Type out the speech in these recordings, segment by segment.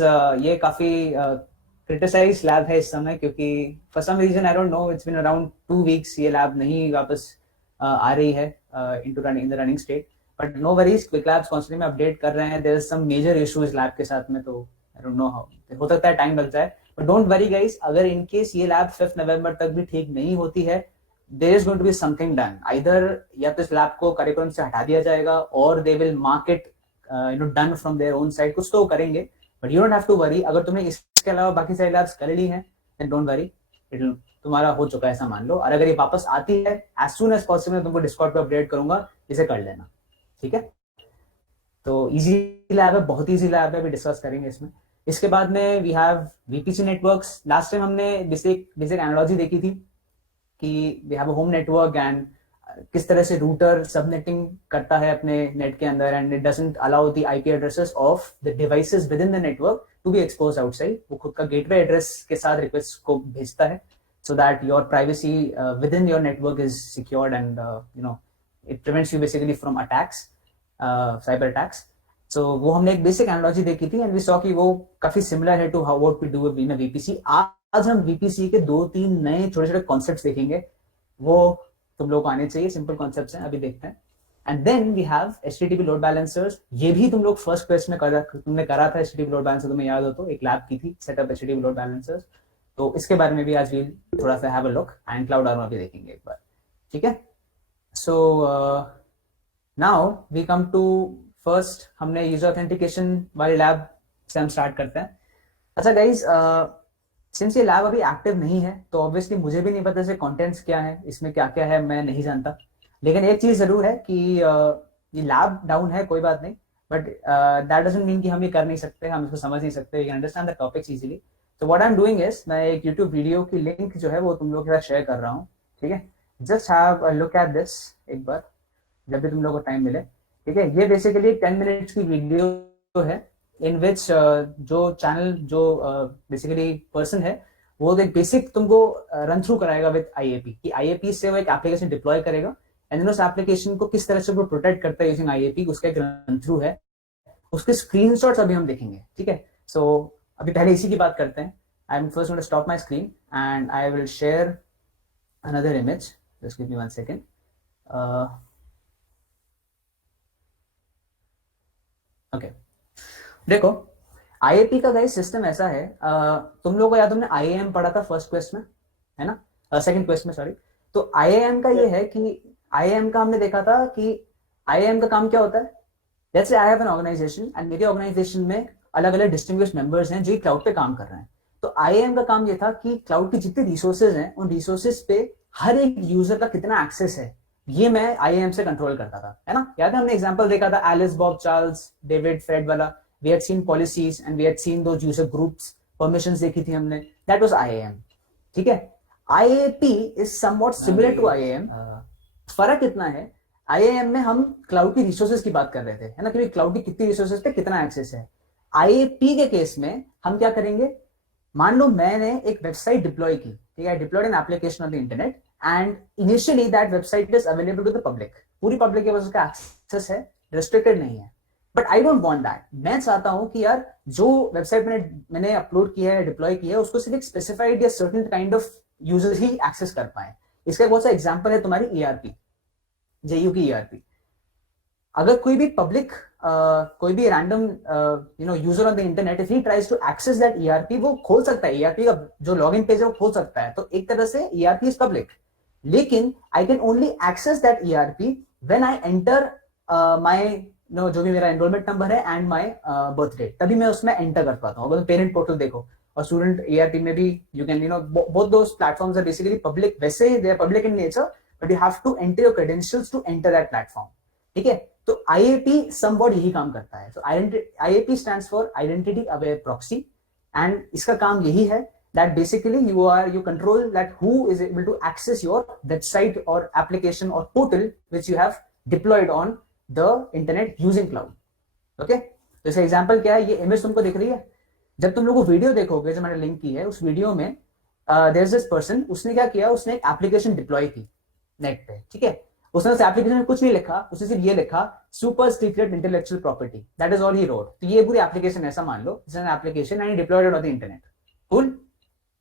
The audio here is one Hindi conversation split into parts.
ये काफी क्रिटिसाइज लैब है इस समय, क्योंकि for some reason I don't know it's been around 2 weeks ये लैब नहीं वापस आ रही है into running in the running state. But no worries, quick labs constantly में अपडेट कर रहे हैं। There is some major issues lab के साथ में, तो आई डोंट नो हाउ, हो सकता है टाइम लग जाए। बट डोंट वरी गाइस, अगर इन केस ये लैब 5 नवंबर तक भी ठीक नहीं होती है, there is going to be something done. Either या तो इस लैब को कार्यक्रम से हटा दिया जाएगा, और they will mark it done from their own side, कुछ तो करेंगे। But you don't have to worry, अगर तुमने इसके अलावा बाकी सारी लैब्स कर ली हैं, देन डोंट वरी, इट तुम्हारा हो चुका है ऐसा मान लो। और अगर ये वापस आती है, एज सून एज पॉसिबल तुमको डिस्कॉर्ड पे अपडेट करूंगा, इसे कर लेना, ठीक है। तो इजी लैब है, बहुत इजी लैब है, अभी डिस्कस करेंगे इसमें। इसके बाद में we have VPC networks. Last time हमने बेसिक एनालॉजी देखी थी कि we have a home network, and किस तरह से रूटर सबनेटिंग करता है अपने नेट के अंदर, and it doesn't allow the IP addresses of the devices within the network to be expose outside. वो खुद का गेटवे एड्रेस के साथ रिक्वेस्ट को भेजता है, so that your privacy within your network is secured, and it prevents you basically from attacks, cyber attacks. So वो हमने एक बेसिक एनालॉजी देखी थी, एंड वी सॉ कि वो काफी सिमिलर है to how what we do in VPC. आज हम वीपीसी के 2-3 नए छोटे छोटे कॉन्सेप्ट्स देखेंगे, वो तुम लोग को आने चाहिए। सिंपल कॉन्सेप्ट्स हैं, अभी देखते हैं। And then we have HTTP load balancers. ये भी तुम लोग फर्स्ट क्वेस्ट में तुमने करा था। एचटीटीपी लोड बैलेंसर तुम्हें याद हो तो एक लैब की थी, सेटअप एचटीटीपी लोड बैलेंसर्स। तो इसके बारे में भी आज वील थोड़ा सा have a look, and Cloud Armor भी देखेंगे एक बार, ठीक है। So now we come to first, हमने यूजर ऑथेंटिकेशन वाली लैब से हम स्टार्ट करते हैं। अच्छा गाइज, सिंस ये लैब अभी एक्टिव नहीं है, तो ऑब्वियसली मुझे भी नहीं पता इसके कंटेंट्स क्या है, इसमें क्या क्या है मैं नहीं जानता। लेकिन एक चीज जरूर है कि ये लैब डाउन है, कोई बात नहीं, बट दैट डजंट मीन कि हम ये कर नहीं सकते, हम इसको समझ नहीं सकते, you can understand the topics easily. तो what I am doing is, मैं एक यूट्यूब वीडियो की लिंक जो है वो तुम लोग के साथ शेयर कर रहा हूँ, ठीक है। Just have a look at this एक बार, जब भी तुम लोग को टाइम मिले, ठीक है। ये बेसिकली 10 मिनट्स की वीडियो है, इन विच जो चैनल जो बेसिकली पर्सन है, वो एक बेसिक तुमको रन थ्रू कराएगा विद आईएपी, कि आईएपी से वो एक एप्लीकेशन डिप्लॉय करेगा, एंड देन उस एप्लीकेशन को किस तरह से वो प्रोटेक्ट करता है यूजिंग आईएपी, उसका एक रन थ्रू है। उसके स्क्रीनशॉट्स अभी हम देखेंगे, ठीक है। सो अभी पहले इसी की बात करते हैं। I am first going to stop my screen and I will share another image, just give me 1 second. Okay, देखो आईएपी का गाइस सिस्टम ऐसा है, तुम लोगों को याद, तुमने आईएएम पढ़ा था फर्स्ट क्वेस्ट में, है ना, सेकंड क्वेस्ट में, सॉरी। तो आईएएम का ये है कि आईएएम का हमने देखा था कि आईएएम का काम क्या होता है। Let's say I have an organisation, and मेरी ऑर्गेनाइजेशन में अलग अलग डिस्टिंग्विश्ड मेंबर्स हैं जो क्लाउड पे काम कर रहे हैं। तो आईएएम का काम ये था कि क्लाउड की जितनी रिसोर्सेज हैं, उन रिसोर्सेज पे हर एक यूजर का कितना एक्सेस है, ये मैं आईएएम से कंट्रोल करता था, है ना। याद है हमने एग्जांपल देखा था Alice, Bob, Charles, David, Fred वाला। We had seen policies and we had seen those user groups, permissions देखी थी हमने, दैट वाज आईएएम, ठीक है। IAP is somewhat similar to IAM. फर्क इतना है, आईएएम में हम क्लाउड की रिसोर्सेज की बात कर रहे थे, है ना, क्योंकि क्लाउड की कितनी रिसोर्सेज पे कितना एक्सेस है। आईएपी के केस में हम क्या करेंगे, मान लो मैंने एक वेबसाइट डिप्लॉय की, ठीक है, deployed an application on the internet, and initially that website is available to the public, पूरी पब्लिक के पास उसका एक्सेस है, रिस्ट्रिक्टेड नहीं है। But I don't want that. मैं चाहता हूं कि यार जो वेबसाइट मैंने अपलोड किया है, डिप्लॉय किया है, उसको सिर्फ एक स्पेसिफाइड या सर्टेन काइंड ऑफ यूजर ही एक्सेस कर पाए। इसका एक बहुत सा एग्जांपल है तुम्हारी ईआरपी, जेयू की ईआरपी। अगर कोई भी पब्लिक कोई भी random user on the internet, if he tries to access that ERP, वो खोल सकता है, ईआरपी का जो लॉगिन पेज है वो खोल सकता है। तो एक तरह से ईआरपी इज पब्लिक, लेकिन I can only access that ERP when I enter my जो भी मेरा एनरोलमेंट नंबर है एंड माय बर्थ डेट, तभी मैं उसमें एंटर कर पाता हूँ। अगर पेरेंट पोर्टल देखो और स्टूडेंट ईआरपी में भी you can both those platforms are basically public, वैसे they are public in nature, but you have to enter your credentials to enter that platform, ठीक है। तो आईएपी समवॉट यही काम करता है। तो IAP stands for identity aware proxy, and इसका काम यही है that basically you control that who is able to access your website or application or portal which you have deployed on the internet using cloud, okay। तो इसका एग्जांपल क्या है, ये इमेज तुमको दिख रही है। जब तुम लोग वीडियो देखोगे जो मैंने लिंक की है, उस वीडियो में देयर इज दिस पर्सन, उसने क्या किया, उसने एक एप्लीकेशन डिप्लॉय की नेट पे, ठीक है। उसने उस एप्लीकेशन में कुछ नहीं लिखा, उसने सिर्फ ये लिखा super secret intellectual property, that is all he wrote. तो ये पूरी एप्लीकेशन ऐसा मान लो, it's an application and deployed on the internet. Cool.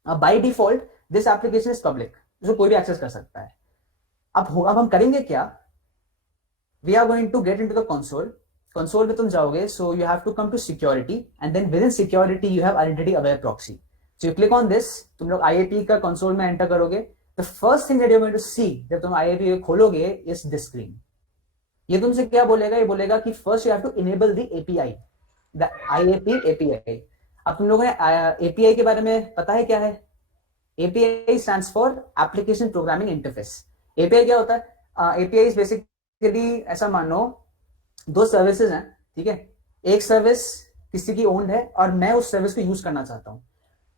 By default this application is public, इसको कोई भी एक्सेस कर सकता है। अब हम करेंगे क्या, we are going to get into the console. Console में तुम जाओगे, so you have to come to security and then within security you have identity aware proxy. So you click on this, तुम लोग आईएपी का कंसोल में एंटर करोगे। The first thing that you are going to see जब तुम आईएपी खोलोगे इज दिस स्क्रीन। ये तुमसे क्या बोलेगा, ये बोलेगा कि first you have to enable the API, the IAP API. अब तुम लोगों ने एपीआई के बारे में पता है क्या है? API stands for application programming interface. API क्या होता है? एपीआई इज बेसिकली ऐसा मानो दो सर्विसेज हैं, ठीक है। एक सर्विस किसी की ओन्ड है और मैं उस सर्विस को यूज करना चाहता हूं।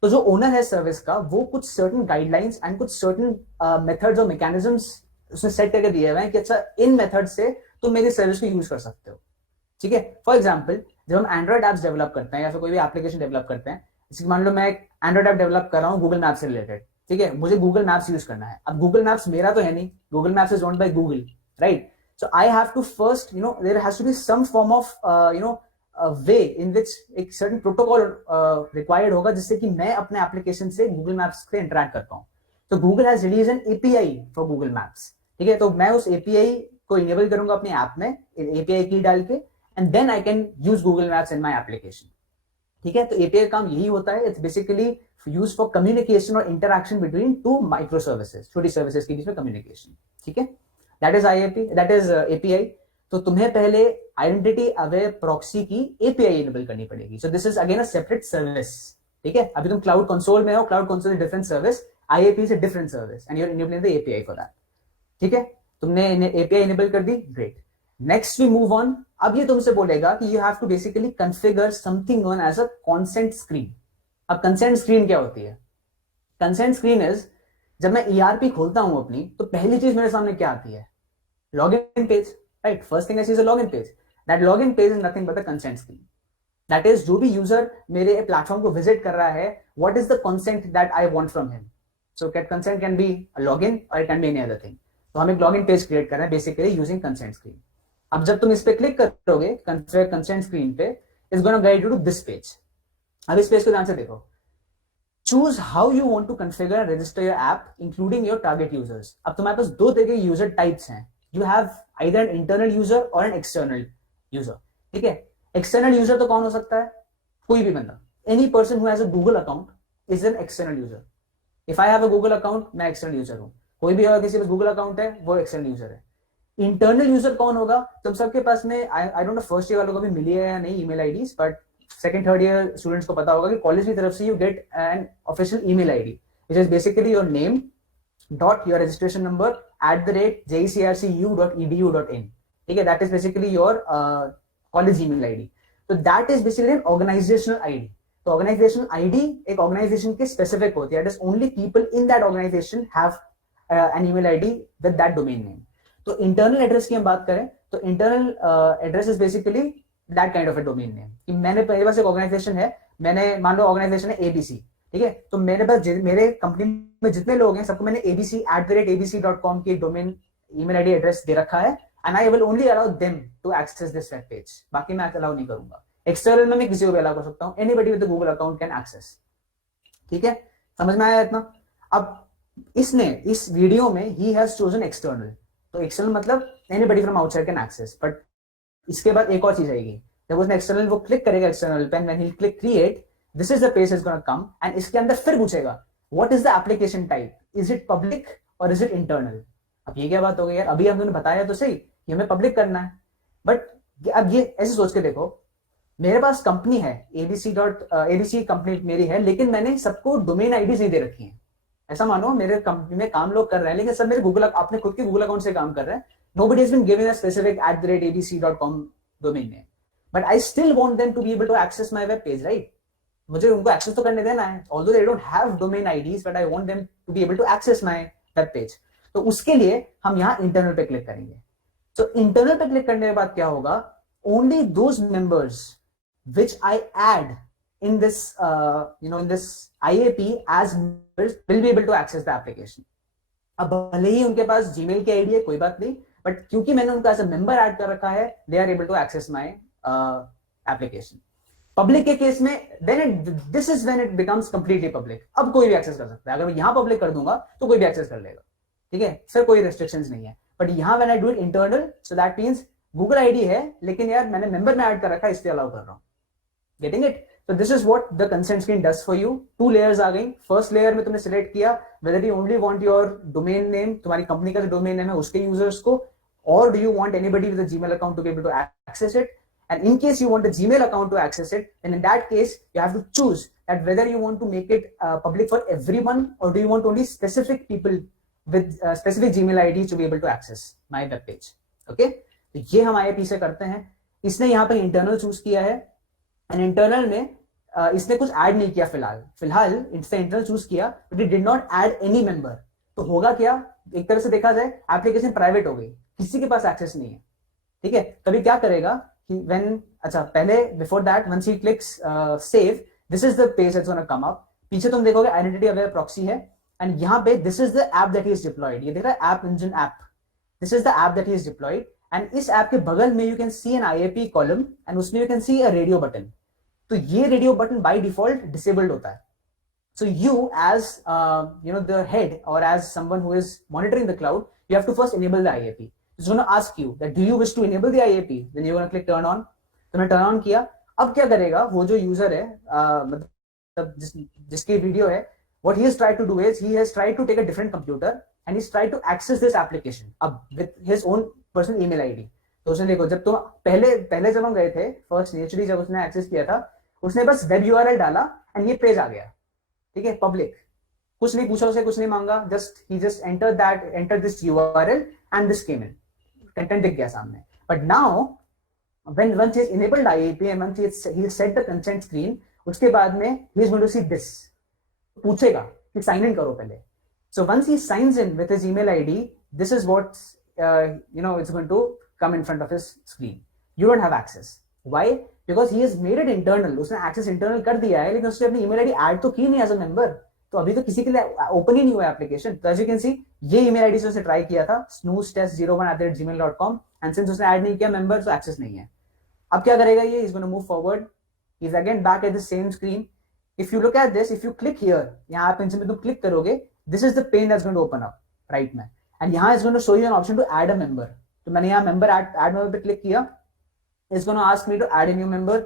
तो जो ओनर है सर्विस का, वो कुछ सर्टेन गाइडलाइंस एंड कुछ सर्टेन मेथड्स और मैकेनिज्म्स उसने सेट करके दिए हुए हैं कि अच्छा इन मेथड से तुम मेरी सर्विस को यूज कर सकते हो, ठीक है। फॉर एग्जाम्पल जब हम एंड्रॉइड एप्स डेवलप करते हैं या फिर कोई भी एप्लीकेशन डेवलप करते हैं, जैसे मान लो मैं एक एंड्रॉइड ऐप डेवलप कर रहा हूँ गूगल मैप्स से रिलेटेड, ठीक है। मुझे गूगल मैप्स यूज करना है। अब गूगल मैप्स मेरा तो है नहीं, Google maps is owned by Google, right. So I have to first, there has to be some form of, a way in which एक certain protocol required होगा जिससे कि मैं अपने एप्लीकेशन से गूगल मैप्स से इंटरेक्ट कर पाऊँ। तो Google has release an API for Google maps, ठीक है। तो मैं उस एपीआई को इनेबल करूंगा अपनी ऐप में, एपीआई की डाल के, and then I can use Google Maps in my application, ठीक है। तो एपीआई का काम यही होता है, it's basically use for communication और interaction between two micro services, छोटी सर्विसेज के बीच में कम्युनिकेशन, ठीक है। That is IAP, that is API। तो तुम्हें पहले आइडेंटिटी अवेयर प्रॉक्सी की एपीआई इनेबल करनी पड़ेगी। So this is again a separate service, ठीक है। अभी तुम क्लाउड कंसोल में हो, cloud console is different service, IAP is a different service and you are enabling the API for that, ठीक है। तुमने एपीआई इनेबल कर दी, great. Next we move on. अब ये तुमसे बोलेगा कि you have to basically configure something known as a consent screen. अब कंसेंट स्क्रीन क्या होती है? कंसेंट स्क्रीन इज, जब मैं ईआरपी खोलता हूं अपनी, तो पहली चीज मेरे सामने क्या आती है? Login page, right. First thing I see is a login page. That login page is nothing but a consent screen. That is जो भी यूजर मेरे प्लेटफॉर्म को विजिट कर रहा है, what is the consent that I want from him. So cat consent can be a login और it can be any other thing. तो हम एक लॉगिन पेज क्रिएट कर रहे हैं बेसिकली यूजिंग कंसेंट स्क्रीन। अब जब तुम इस पे क्लिक करोगे कंसेंट स्क्रीन पे, is gonna guide you to this page. अब इस पेज को ध्यान से देखो। Choose how you want to configure and register your app, including your target users. अब तुम्हारे पास दो तरह के यूजर टाइप्स हैं। You have either an internal user or an external user, ठीक है। एक्सटर्नल यूजर तो कौन हो सकता है? कोई भी बंदा, any person who has a Google account is an external user. If I have a Google account, मैं external user हूँ। कोई भी अगर किसी पास Google account है, वो external user है। इंटरनल यूजर कौन होगा? तुम सबके पास में, I don't know first year वालों को भी मिली है या नहीं email IDs, but second third year students को पता होगा कि कॉलेज की तरफ से you get an official email ID which is basically your name dot your registration number @jecrcu.edu.in, ठीक है। That is basically your college email ID. तो that is basically an organisational ID. तो ऑर्गेनाइजेशनल आईडी एक ऑर्गेनाइजेशन के स्पेसिफिक होती है, that is only people in that organisation have an email ID with that domain name. तो इंटरनल एड्रेस की हम बात करें तो internal address is basically that kind of a domain name कि मेरे पास एक ऑर्गेनाइजेशन है, मैंने मान लो ऑर्गेनाइजेशन है एबीसी, ठीक है। तो मेरे पास मेरे कंपनी में जितने लोग हैं सबको मैंने abc@abc.com की डोमेन ईमेल आईडी एड्रेस दे रखा है and I will only allow them to access this web page. बाकी मैं अलाउ नहीं करूंगा। एक्सटर्नल में मैं किसी को भी अलाउ कर सकता हूँ, anybody with Google account can access, ठीक है। समझ में आया इतना? अब इसने इस वीडियो में ही हैज चोजन एक्सटर्नल। तो एक्सटर्नल मतलब anybody from outside can access, but इसके बाद एक और चीज आएगी। जब उसने एक्सटर्नल वो क्लिक करेगा एक्सटर्नल पे, when he click create, this is the page is gonna come and इसके अंदर फिर पूछेगा what is the application type, is it public और इज इट इंटरनल। अब ये क्या बात हो गई यार, अभी हमने बताया तो सही कि हमें पब्लिक करना है, बट अब ये ऐसे सोच के देखो, मेरे पास कंपनी है abc कंपनी मेरी है, लेकिन मैंने सबको डोमेन आईडीज नहीं दे रखी है। ऐसा मानो मेरे कंपनी में काम लोग कर रहे हैं, लेकिन सब मेरे गूगल अपने खुद के गूगल अकाउंट से काम कर रहे हैं। Nobody has been given a specific @abc.com domain name, but I still want them to be able to access my web page, right? मुझे उनको एक्सेस तो करने देना है, although they don't have domain IDs, but I want them to be able to access my web page. तो उसके लिए हम यहाँ इंटरनल पे क्लिक करेंगे। तो इंटरनल पे क्लिक करने के बाद क्या होगा? Only those members which I add in this, in this IAP as members will be able to access the application. अब भले ही उनके पास जीमेल की आईडी है, कोई बात नहीं, बट क्योंकि मैंने उनको एज अ मेंबर ऐड कर रखा है, they are able to access my application. Public के केस में this is when it becomes completely public. अब कोई भी एक्सेस कर सकता है। अगर मैं यहां पब्लिक कर दूंगा तो कोई भी एक्सेस कर लेगा, ठीक है, फिर कोई रेस्ट्रिक्शंस नहीं है। बट यहां when I do it internal, so that means Google ID है लेकिन यार मैंने मेंबर में ऐड कर रखा है, इसलिए अलाउ कर रहा हूं। Getting it? So this is what the consent screen does for you. 2 layers आ गई। फर्स्ट लेयर में तुमने सिलेक्ट किया whether you only want your domain name, तुम्हारी कंपनी का जो डोमेन नेम है उसके यूजर्स को, or do you want anybody with a Gmail account to be able to access it. And in case you want a Gmail account to access it, then in that case you have to choose that whether you want to make it public for everyone or do you want only specific people with specific Gmail IDs to be able to access my web page. Okay, तो ये हम IAP से करते हैं। इसने यहाँ पे इंटरनल चूज किया है एंड इंटरनल में इसने कुछ ऐड नहीं किया फिलहाल इसने इंटरनल चूज किया but it did not add any member. तो होगा क्या, एक तरह से देखा जाए एप्लीकेशन प्राइवेट हो गई, किसी के पास एक्सेस नहीं है, ठीक है। तभी क्या करेगा कि व्हेन, अच्छा पहले before that once he clicks save, this is the page that's gonna come up. पीछे तुम देखोगे आइडेंटिटी अवेयर प्रॉक्सी है एंड यहाँ पे this is the app that he is deployed. ये देख रहा है app engine app, this is the app that he is deployed and इस ऐप के बगल में you can see an IAP column and उसमें you can see a radio button. तो ये radio button by default disabled होता है। So you as the head और as someone who is monitoring the cloud, you have to first enable the IAP. It's going to ask you that do you wish to enable the IAP? Then you're going to click turn on. तो मैं टर्न ऑन किया। अब क्या करेगा वो जो यूजर है, मतलब जिसकी वीडियो है, what he has tried to do is he has tried to take a different computer and he's tried to access this application अब with his own personal email ID. तो उसने देखो जब तुम पहले जब हम गए थे फर्स्ट इनिशियली जब उसने एक्सेस किया था, उसने बस वेब URL डाला एंड ये पेज आ गया, ठीक है, पब्लिक, कुछ नहीं पूछा उसे, कुछ नहीं मांगा, just enter this URL and this came in, content दिख गया सामने। But now when once he has enabled IAP and once he set the consent screen, उसके बाद में he is going to see this, पूछेगा कि साइन इन करो पहले। So once he signs in with his email ID, this is what it's going to come in front of his screen. You don't have access. Why? Because he has made it internal. उसने access internal कर दिया है लेकिन उसने अपनी email ID ऐड तो की नहीं as a member, तो अभी तो किसी के लिए ओपन ही नहीं हुआ एप्लीकेशन। तो as you can see ये ईमेल आईडी से उसने ट्राई किया था snooztest01@gmail.com एंड सिंस उसने ऐड नहीं किया मेंबर, तो एक्सेस नहीं है। अब क्या करेगा ये, is gonna move forward, is again back at the same screen. If you look at this, if you click here, यहाँ आप इनसे में तुम क्लिक करोगे, this is the pane that's going to open up right में, एंड यहाँ is going to show you an option to add a member. तो मैंने यहाँ मेंबर ऐड मेंबर पे क्लिक किया, is gonna ask me to add a new member,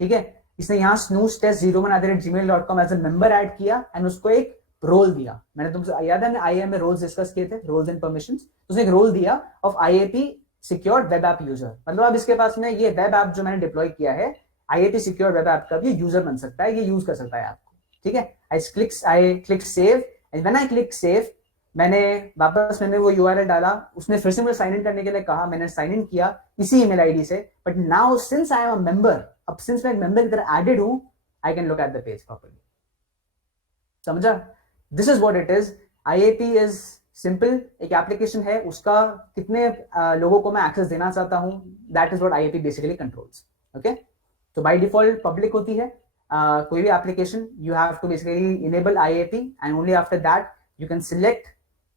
ठीक है। इसने यहाँ snooztest01@gmail.com as a member add किया एंड उसको एक रोल दिया। मैंने तुमसे याद है IAM में रोल्स डिस्कस किए थे, रोल्स एंड परमिशंस, उसने एक रोल दिया of IAP secure web app user. मतलब अब इसके पास में ये वेब ऐप जो मैंने डिप्लॉय किया है IAP सिक्योर वेब ऐप का भी यूजर बन सकता है, ये यूज कर सकता है आपको, ठीक है। I click save and when I click save, मैंने वो URL डाला, उसने फिर से मुझे साइन इन करने के लिए कहा, मैंने साइन इन किया इसी ईमेल आईडी से। But now since I am a member, अब सिंस मैं मेंबर की तरह एडेड हूं, I can look at the page properly. समझा? This is what it is. IAP is simple, एक एप्लीकेशन है, उसका कितने लोगों को मैं एक्सेस देना चाहता हूं, that is what IAP basically controls. Okay, तो बाय डिफॉल्ट पब्लिक होती है कोई भी application, you have to basically enable IAP and only after that you can select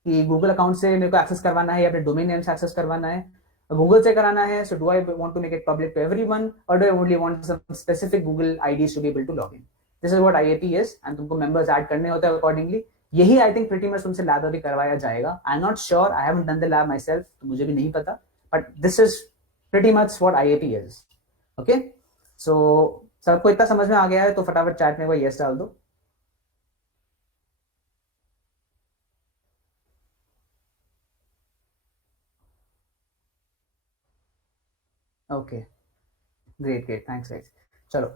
कि गूगल अकाउंट से मेरे को एक्सेस करवाना है या अपने डोमेन नेम से एक्सेस करवाना है, गूगल से कराना है। So do I want to make it public to everyone और do I only want some specific Google IDs to be able to log in. This is what IAP is and तुमको मेंबर्स ऐड करने होते हैं अकॉर्डिंगली। यही आई थिंक प्रीटी मच तुमसे लैब अभी करवाया जाएगा। I am not sure, I haven't done the lab myself, तो मुझे भी नहीं पता, but this is pretty much what IAP is. Okay, so सबको इतना समझ में आ गया है तो फटाफट चैट में वो यस डाल दो। Okay, great, thanks guys. चलो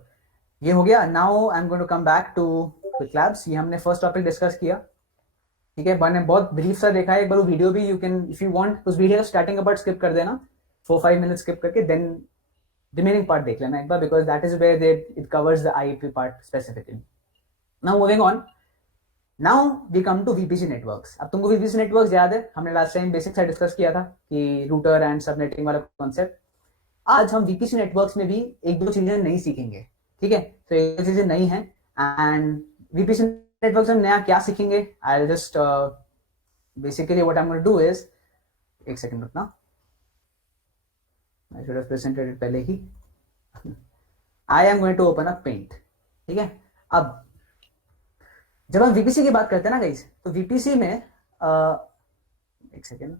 ये हो गया। Now I am going to come back to Qwiklabs. ये हमने फर्स्ट टॉपिक डिस्कस किया, ठीक है। मैंने बहुत ब्रीफ सा देखा है, एक बार वो वीडियो भी you can if you want उस वीडियो का स्टार्टिंग का पार्ट स्किप कर देना, 4-5 मिनट स्किप करके देन रिमेनिंग पार्ट देख लेना एक बार, because that is where it covers the IAP part specifically. Now moving on, now we come to VPC networks. अब तुमको VPC नेटवर्क्स याद है, हमने लास्ट टाइम बेसिक सा डिस्कस किया था कि रूटर एंड सबनेटिंग वाला कॉन्सेप्ट। आज हम VPC नेटवर्क्स में भी एक दो चीजें नहीं सीखेंगे, ठीक है। तो ये चीजें नई हैं एंड VPC नेटवर्क्स में नया क्या सीखेंगे, I just basically what I am going to do is, एक सेकंड रुकना, I should have presented it पहले ही. I am going to open a paint. ठीक है. अब जब हम वीपीसी की बात करते हैं ना गाइस, तो वीपीसी में एक सेकेंड,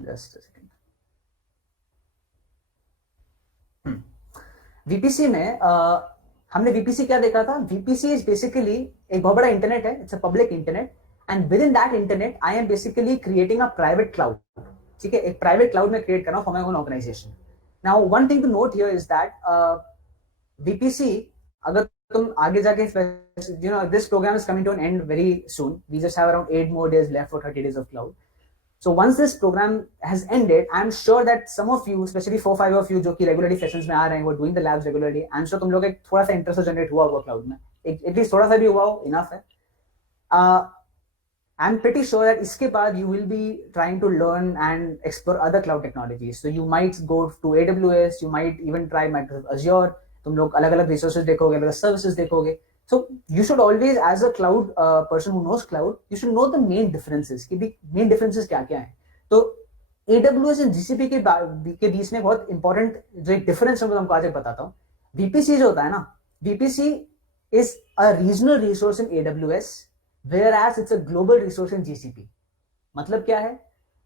जस्ट सेकेंड. वीपीसी में हमने वीपीसी क्या देखा था? वीपीसी इज बेसिकली एक बहुत बड़ा इंटरनेट है. It's a public internet and with in that internet I am basically creating a private cloud. ठीक है, एक प्राइवेट क्लाउड में क्रिएट कर रहा हूं for my own organisation. Now one thing to note here is that VPC, अगर तुम आगे जाके, you know, this program is coming to an end very soon. We just have around 8 more days left for 30 days of cloud. So once this program has ended, I'm sure that some of you, especially 4-5 of you जो कि regularly sessions में आ रहे हैं, वो doing the labs regularly, I'm sure तुम लोग एक थोड़ा सा interest generate हुआ होगा cloud में, at least थोड़ा सा भी हुआ हो, enough है. I'm pretty sure that इसके बाद you will be trying to learn and explore other cloud technologies. So you might go to AWS, you might even try Microsoft Azure. तुम लोग अलग अलग रिसोर्सेज देखोगे, अलग सर्विसेज देखोगे. So you should always, as a cloud person who knows cloud, you should know the main differences. कि main differences क्या क्या है. तो AWS and GCP के बीच में बहुत इंपॉर्टेंट जो एक डिफरेंस है मैं तुमको आज बताता हूँ. VPC जो होता है ना, VPC is a regional resource in AWS, whereas it's a global resource in GCP. मतलब क्या है?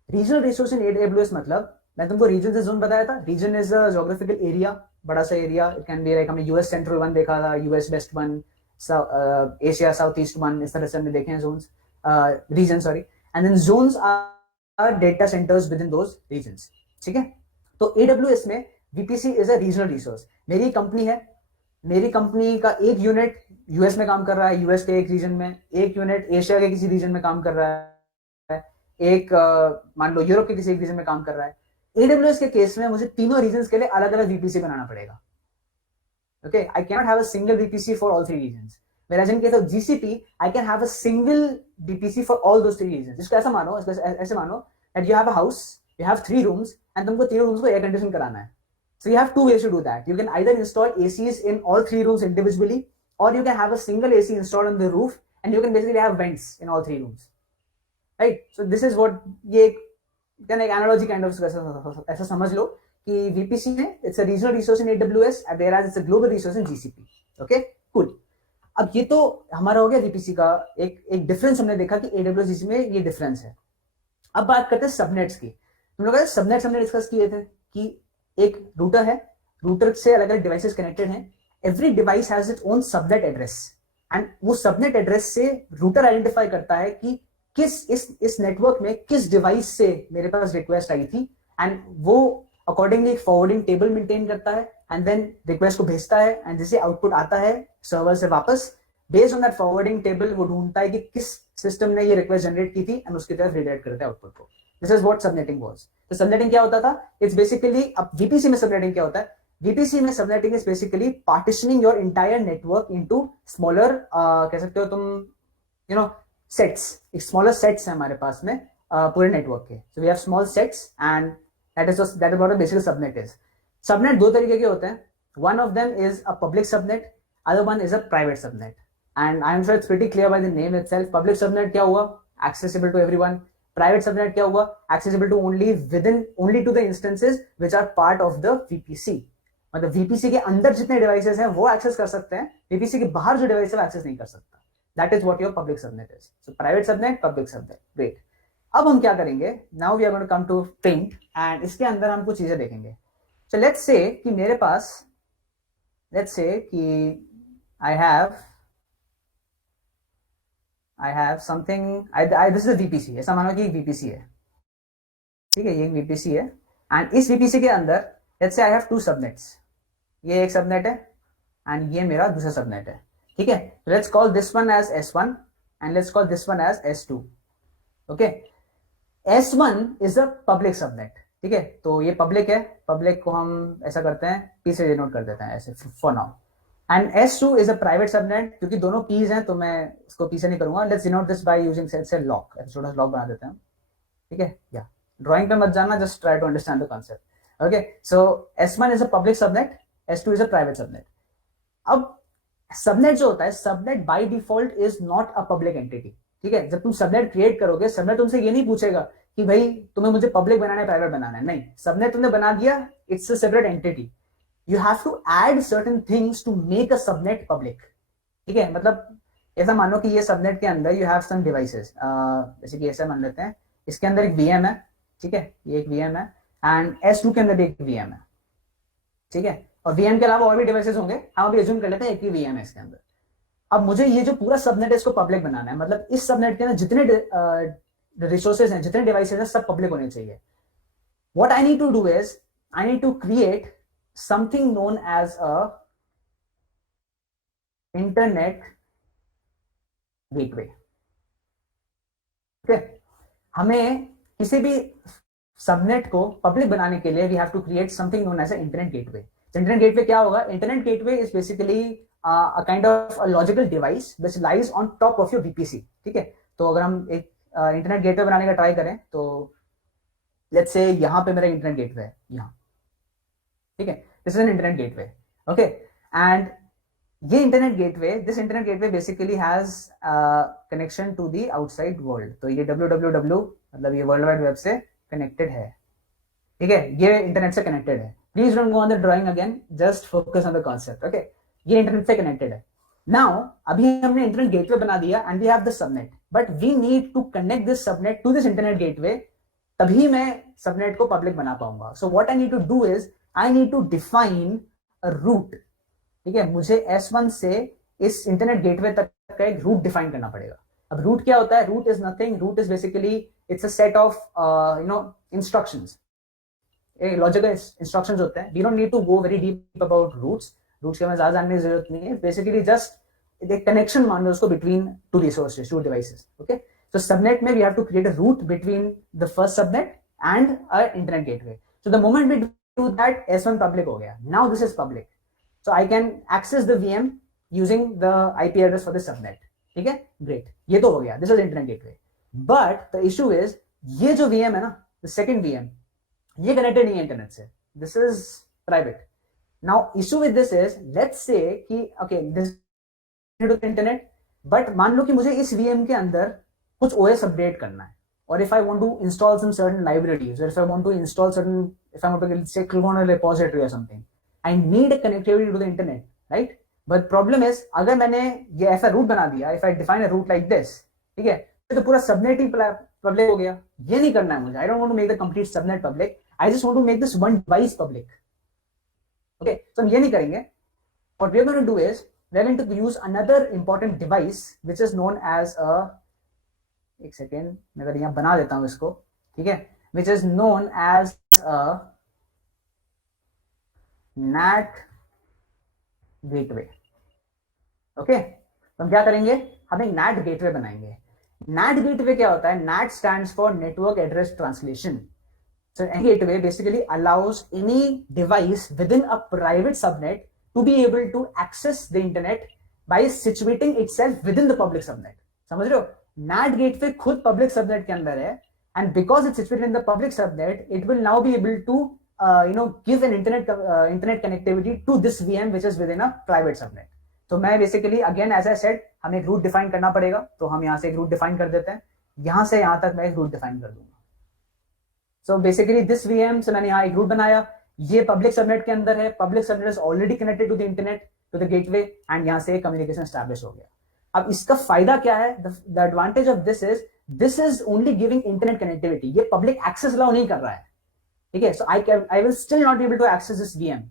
Regional resource in AWS मतलब, मैं तुमको रीजन से जोन बताया था. Region is a geographical area, बड़ा सा area. It can be like, हमने यूएस सेंट्रल वन देखा था, US west one, Asia south east one, इस तरह से हमने देखे हैं zones, region sorry. And then zones are data centres within those regions. ठीक है. तो AWS में VPC is a regional resource. मेरी कंपनी है, मेरी कंपनी का एक यूनिट यूएस में काम कर रहा है, यूएस के एक रीजन में, एक यूनिट एशिया के किसी रीजन में काम कर रहा है, एक मान लो यूरोप के किसी एक रीजन में काम कर रहा है. AWS के केस में मुझे तीनों रीजन्स के लिए अलग अलग VPC बनाना पड़ेगा. Okay, I can not have a single VPC for all 3 regions. Whereas in case of GCP, I can have a single VPC for all those 3 regions. इसको ऐसा मानो that you have a house, you have 3 rooms, and तुमको तीनों rooms को air condition कराना है. So you have 2 ways to do that. You can either install ACs in all 3 rooms individually, or you can have a single AC installed on the roof, and you can basically have vents in all 3 rooms. Right? So this is what ये then एक analogy kind of ऐसा समझ लो कि VPC में it's a regional resource in AWS, whereas it's a global resource in GCP. Okay, cool. अब ये तो हमारा हो गया VPC का एक डिफरेंस हमने देखा कि AWS GCP में ये डिफरेंस है. अब बात करते हैं सबनेट्स की. तुम लोग सबनेट्स हमने डिस्कस किए थे कि एक रूटर है, रूटर से अलग अलग डिवाइसेस कनेक्टेड हैं. Every device has its own subnet address, and वो सबनेट एड्रेस से रूटर आइडेंटिफाई करता है कि किस इस नेटवर्क में किस डिवाइस से मेरे पास रिक्वेस्ट आई थी, एंड वो अकॉर्डिंगली एक फॉरवर्डिंग टेबल मेंटेन करता है, एंड देन रिक्वेस्ट को भेजता है, एंड जैसे आउटपुट आता है सर्वर से वापस, based on that forwarding table वो ढूंढता है कि किस सिस्टम ने ये रिक्वेस्ट जनरेट की थी, एंड उसकी तरफ रिडायरेक्ट करता है आउटपुट को. This is what subnetting was. तो सबनेटिंग क्या होता था? इट्स बेसिकली, अब VPC में सबनेटिंग क्या होता है? VPC में subnetting is basically partitioning your entire network into smaller, कह सकते हो तुम, यू नो, सेट्स. एक स्मॉलर सेट्स है हमारे पास में पूरे नेटवर्क के. So we have small sets, and that is what a basically subnet is. Subnet 2 तरीके के होते हैं. One of them is a public subnet, other one is a private subnet. And I am sure it's pretty clear by the name itself. Public subnet क्या हुआ? Accessible to everyone. Private subnet क्या हुआ? Accessible to only to the instances which are part of the VPC. मतलब VPC के अंदर जितने डिवाइसेस हैं वो एक्सेस कर सकते हैं, VPC के बाहर जो डिवाइस है वो एक्सेस नहीं कर सकता. That is what your public subnet is. So private subnet, public subnet. Great. अब हम क्या करेंगे? Now we are going to come to Paint, and इसके अंदर हम कुछ चीजें देखेंगे. So let's say कि मेरे पास, let's say कि I have something, this is a VPC. ऐसा मानो कि एक VPC है. ठीक है, ये एक VPC है, and इस VPC के अंदर let's say I have 2 subnets. ये एक सबनेट है, and ये मेरा दूसरा सबनेट है. ठीक है, let's call this one as S1 and let's call this one as S2. Okay, S1 is a public subnet. ठीक है, तो ये पब्लिक है, पब्लिक को हम ऐसा करते हैं P से डिनोट कर देते हैं ऐसे for now. And S2 is a private subnet, क्योंकि दोनों P's हैं तो मैं इसको P से नहीं करूंगा. Let's denote this by using say lock. ऐसे छोटा सा लॉक बना देते हैं. ठीक है, या ड्राइंग पे मत जाना, just try to understand the concept. Okay, so S1 is a public subnet, S2 is a private subnet. अब सबनेट जो होता है, subnet by default is not a public entity. ठीक है, जब तुम सबनेट क्रिएट करोगे, सबनेट तुमसे ये नहीं पूछेगा कि भाई तुम्हें मुझे पब्लिक बनाना है, प्राइवेट बनाना है, नहीं, सबनेट तुमने बना दिया, it's a separate entity, you have to add certain things to make a subnet public. ठीक है, मतलब ऐसा मानो कि ये सबनेट के अंदर यू हैव सम डिवाइसेस, जैसे कि ऐसा मान लेते हैं, इसके अंदर एक वीएम है, ठीक है, ये एक वीएम है, एंड S2 के अंदर भी एक वीएम है, ठीक है, और वीएम के अलावा और भी डिवाइसेस होंगे, हम अभी एज्यूम कर लेते हैं एक ही वीएम है इसके अंदर। अब मुझे ये जो पूरा सबनेट है इसको पब्लिक बनाना है, मतलब इस सबनेट के अंदर जितने रिसोर्सेज हैं, जितने डिवाइसेज हैं, सब पब्लिक होने चाहिए। What I need to do is I need to create something known as a internet gateway. Okay, हमें किसी भी सबनेट को पब्लिक बनाने के लिए we have to create something known as a internet gateway. Internet gateway क्या होगा? Internet gateway is basically a kind of a logical device which lies on top of your VPC। ठीक है, तो अगर हम एक इंटरनेट गेटवे बनाने का ट्राई करें तो लेट्स से यहां पे मेरा इंटरनेट गेटवे है, यहां, ठीक है, this is an internet gateway. Okay, and ये internet gateway, this internet gateway basically has connection to the outside world. तो ये www मतलब ये वर्ल्ड वाइड वेब से कनेक्टेड है, ठीक है, ये इंटरनेट से कनेक्टेड है। Please don't go on the drawing again, just focus on the concept. Okay, ये इंटरनेट से कनेक्टेड है। नाउ अभी हमने इंटरनेट गेटवे बना दिया and we have the subnet, but we need to connect this subnet to this internet gateway, तभी मैं सबनेट को पब्लिक बना पाऊंगा। So what I need to do is I need to define a route. ठीक है, मुझे S1 से इस इंटरनेट गेटवे तक का एक रूट डिफाइन करना पड़ेगा। अब रूट क्या होता है? Route is nothing, route is basically it's a set of instructions, logical instructions होते हैं। We don't need to go very deep about routes, routes के हमें ज्यादा जानने की जरूरत नहीं है। बेसिकली जस्ट एक कनेक्शन मान लो उसको between two resources, two devices. Okay, तो सबनेट में we have to create a route between the first subnet and a internet gateway. So the moment we do that, S1 public हो गया, now this is public, so I can access the VM using the IP address for the subnet. ठीक है, ग्रेट, ये तो हो गया, this is internet gateway. But the issue is ये जो VM है ना, द सेकंड VM, ये कनेक्टेड नहीं है इंटरनेट से, this is private. Now issue with this is, let's say कि okay this is internet, but मान लो कि मुझे इस VM के अंदर कुछ OS अपडेट करना है, और if I want to install some certain libraries, or if I want to install certain, if I want to say click on a repository or something, I need a connectivity to the internet, right? But problem is, अगर मैंने ये ऐसा रूट बना दिया, if I define a route like this, ठीक है, तो पूरा सबनेट ही पब्लिक हो गया। ये नहीं करना है मुझे, I don't want to make the complete subnet public, I just want to make this one device public। Okay, so हम ये नहीं करेंगे। What we are going to do is we are going to use another important device which is known as a, एक सेकेंड मैं अगर यहाँ बना देता हूं इसको, ठीक है, which is known as a NAT gateway। Okay, तो हम क्या करेंगे? हम एक NAT gateway बनाएंगे। NAT gateway क्या होता है? NAT stands for Network Address Translation। So any gateway basically allows any device within a private subnet to be able to access the internet by situating itself within the public subnet। समझ रहे हो? NAT gateway खुद public subnet के अंदर है, and because it's situated in the public subnet, it will now be able to give an internet connectivity to this VM which is within a private subnet। तो मैं basically again as I said, हमें एक route define करना पड़ेगा, तो हम यहाँ से एक route define कर देते हैं, यहाँ से यहाँ तक मैं एक route define कर दूंगा। So basically this VM से मैंने यहाँ एक रूट बनाया, ये पब्लिक सबनेट के अंदर है, public subnet is already connected to the internet, to the gateway, and यहाँ से कम्युनिकेशन एस्टैब्लिश हो गया। अब इसका फायदा क्या है? The advantage of this is only giving internet connectivity, ये पब्लिक एक्सेस अलाउ नहीं कर रहा है। ठीक है, so I will still not be able to access this VM,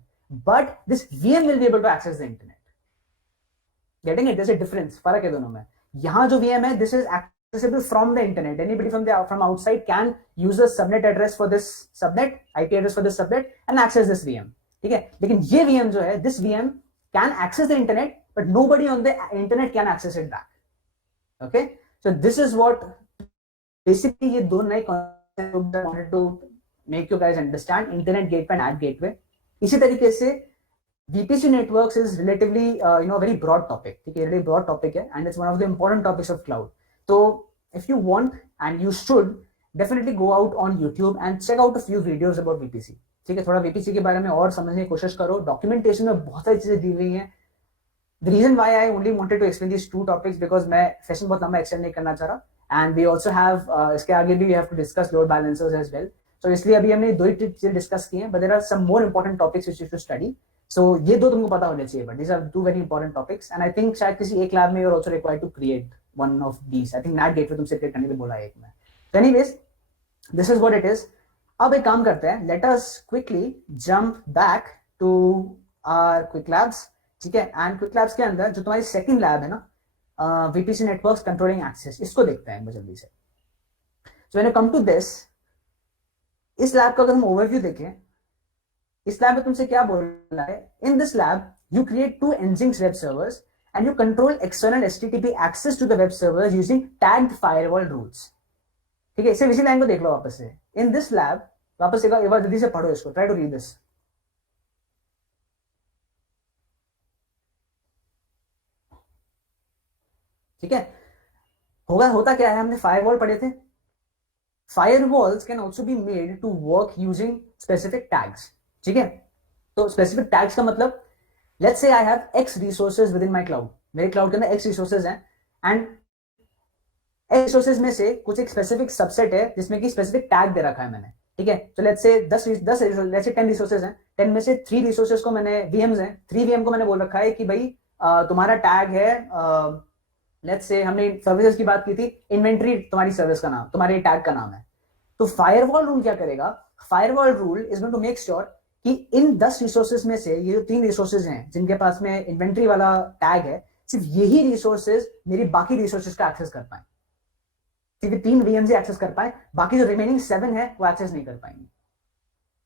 but this VM will be able to access the internet. Getting it? there's a difference, फर्क है दोनों में। यहाँ जो VM है, this is accessible from the internet, anybody from outside can use the subnet address for this subnet, IP address for this subnet and access this VM। ठीक है, लेकिन ये VM जो है, this VM can access the internet but nobody on the internet can access it back। okay, so this is what basically ये दो नए concepts I wanted to make you guys understand, internet gateway and NAT gateway। इसी तरीके से VPC networks is relatively very broad topic, ठीक है, really broad topic है, and it's one of the important topics of cloud। So if you want, and you should definitely go out on YouTube and check out a few videos about VPC। ठीक है, थोड़ा VPC के बारे में और समझने की कोशिश करो, डॉक्यूमेंटेशन में बहुत सारी चीजें दी हुई हैं। The reason why I only wanted to explain these two topics because मैं सेशन बहुत लंबा एक्सटेंड नहीं करना चाह रहा, एंड वी ऑल्सो हैव इसके आगे भी we have to discuss load balancers as well. तो इसलिए अभी हमने दो ही चीजें डिस्कस की हैं, but there are some more important topics which you should study. So ये दो तुमको पता होने चाहिए, but these are two very important topics. And I think शायद किसी एक लैब में you are also required to create one of these. I think NAT gateway तुमसे क्रिएट करने के लिए बोला है एक में. तो anyways, this is what it is. अब एक काम करते हैं, let us quickly jump back to our Qwiklabs. ठीक है, एंड क्विक लैब्स के अंदर जो तुम्हारी सेकंड लैब है ना, वीपीसी नेटवर्क्स कंट्रोलिंग एक्सेस, इसको देखते हैं जल्दी से. So when you come to this, इस लैब का अगर हम ओवरव्यू देखें, इस लैब में तुमसे क्या बोला है, in this lab you create two Nginx web servers and you control external HTTP access to the web servers using tagged firewall rules. ठीक है, इसे इसी लाइन को देख लो वापस से. इन दिस लैब, वापस एक बार जल्दी से पढ़ो इसको, ट्राई टू रीड दिस. ठीक है, होता क्या है, हमने फायरवॉल पढ़े थे. Firewalls can also be made to work using specific tags. ठीक है, तो specific tags का मतलब, let's say I have X resources within my cloud. मेरे cloud के अंदर X resources हैं, and X resources में से कुछ एक specific subset है जिसमें कि specific tag दे रखा है मैंने. ठीक है, तो let's say 10 resources हैं, 10 में से 3 resources को मैंने VMs हैं, 3 VM को मैंने बोल रखा है कि भाई तुम्हारा tag है, लेट्स से हमने सर्विसेज की बात की थी, इन्वेंट्री तुम्हारी सर्विस का नाम, तुम्हारे टैग का नाम है. तो फायरवॉल रूल क्या करेगा, firewall rule is going to make sure कि इन 10 रिसोर्सेज में से ये जो 3 रिसोर्सेज हैं जिनके पास में इन्वेंट्री वाला टैग है, सिर्फ यही रिसोर्सेज मेरी बाकी रिसोर्सेज का एक्सेस कर पाए. सिर्फ 3 VMs एक्सेस कर पाए, बाकी जो रिमेनिंग 7 है वो एक्सेस नहीं कर पाएंगे.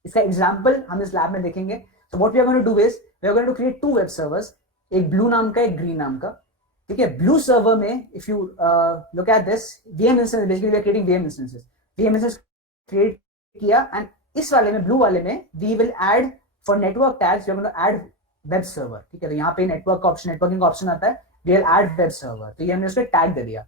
इसका एग्जांपल हम इस लैब में देखेंगे. So what we are going to do is we are going to create 2 web servers, एक ब्लू नाम का, एक ग्रीन नाम का. ठीक है, ब्लू सर्वर में if you look at this VM instance, basically we are creating VM instances. VM instance create किया, एंड इस वाले में, ब्लू वाले में, we will add for network tags, we are going to add web server. ठीक है, तो यहाँ पे नेटवर्क का ऑप्शन, नेटवर्किंग का ऑप्शन आता है, we will add web server. तो ये हमने उसको टैग दे दिया.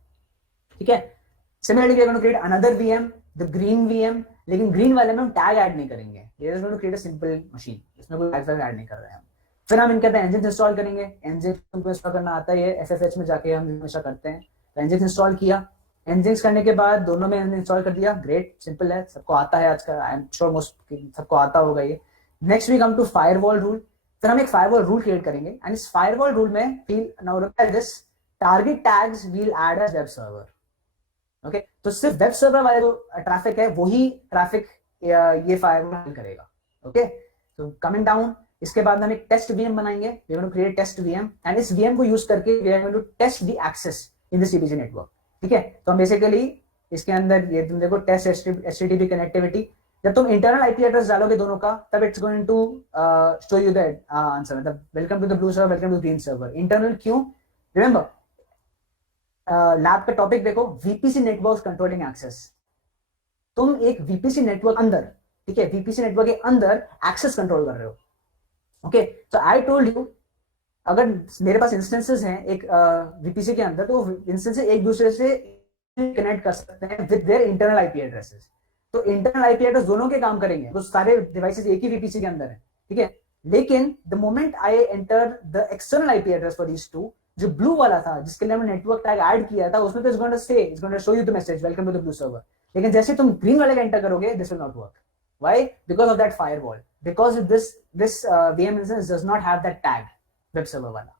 ठीक है, similarly we are going to create another VM, the green VM, लेकिन ग्रीन वाले में हम टैग ऐड नहीं करेंगे. We are going to create a simple machine, इसमें कोई टैग ऐड नहीं कर रहे हैं हम. फिर हम इनके अंदर Nginx इंस्टॉल करेंगे. Nginx तुमको इंस्टॉल करना आता है, SSH में जाके हम हमेशा करते हैं. तो Nginx इंस्टॉल किया, Nginx करने के बाद दोनों में इंस्टॉल कर दिया. ग्रेट, सिंपल है, सबको आता है आजकल, आई एम श्योर मोस्ट सबको आता होगा ये. Next we come to firewall rule. फिर हम एक फायरवॉल रूल क्रिएट करेंगे, एंड इस फायरवॉल रूल में now look at this, target tags we'll add as web server. Okay, तो सिर्फ वेब सर्वर वाले जो ट्रैफिक है वही ट्रैफिक ये फायरवॉल करेगा. ओके, तो कमिंग डाउन, इसके बाद हम एक टेस्ट VM बनाएंगे. We are going to create test VM, and इस VM को यूज करके we are going to test the access in the CPG network. ठीक है, तो हम बेसिकली इसके अंदर ये तुम देखो, टेस्ट HTTP कनेक्टिविटी. जब तुम इंटरनल IP एड्रेस डालोगे दोनों का, तब it's going to show you the answer, मतलब welcome to the blue server, welcome to green server. Internal क्यों, रिमेंबर लैब का टॉपिक देखो, VPC नेटवर्क्स कंट्रोलिंग एक्सेस. तुम एक VPC नेटवर्क अंदर, ठीक है, VPC नेटवर्क के अंदर एक्सेस कंट्रोल कर रहे हो. ओके, तो आई टोल्ड यू, अगर मेरे पास इंस्टेंसेस हैं एक VPC के अंदर, तो इंस्टेंसेस एक दूसरे से कनेक्ट कर सकते हैं with their internal IP addresses. तो इंटरनल IP एड्रेस दोनों के काम करेंगे, तो सारे डिवाइसेस एक ही VPC के अंदर है. ठीक है, लेकिन the moment I enter the external IP address for these two, जो ब्लू वाला था जिसके लिए हमने नेटवर्क टैग ऐड किया था, उसमें तो it's going to say, it's going to show you the message welcome to the blue server. लेकिन जैसे तुम ग्रीन वाले का एंटर करोगे, this will not work. Why? Because of that firewall. Because this VM instance does not have that tag web server वाला.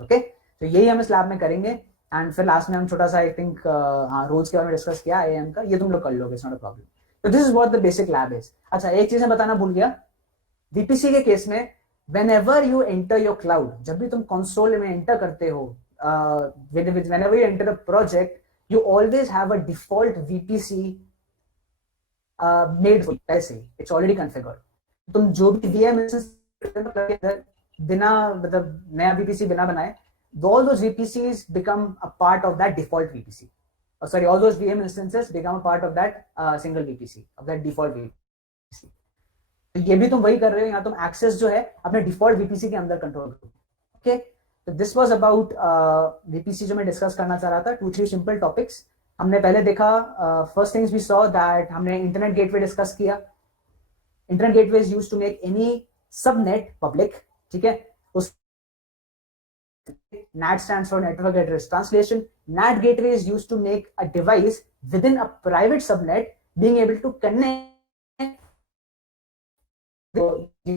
Okay? तो यही हम इस लैब में करेंगे. एंड फिर लास्ट में हम छोटा सा आई थिंक रोल्स के बारे में डिस्कस किया IAM का, ये तुम लोग कर लोगे, इट्स नॉट अ प्रॉब्लम. तो this is what the basic lab is. अच्छा, एक चीज मैं बताना भूल गया, VPC के केस में whenever you enter your cloud, जब भी तुम कंसोल में एंटर करते हो, whenever you enter a project, you always have a default VPC made ऐसे, इट्स ऑलरेडी कॉन्फ़िगर्ड. तुम जो भी VM बिना, मतलब नया VPC बिना बनाए, all those VPCs become a part of that default VPC. Or sorry, all those VM instances become a part of that single VPC, of that default VPC. तो ये भी तुम वही कर रहे हो, यहाँ तुम एक्सेस जो है अपने डिफॉल्ट VPC के अंदर कंट्रोल करो. ओके, तो दिस वाज अबाउट VPC जो मैं डिस्कस करना चाह रहा था. 2-3 सिंपल टॉपिक्स हमने पहले देखा. First things we saw that हमने इंटरनेट गेटवे डिस्कस किया. Internet gateway is used to make any subnet public. ठीक है, उस NAT stands for Network Address Translation. NAT gateway is used to make a device within a private subnet being able to connect. तो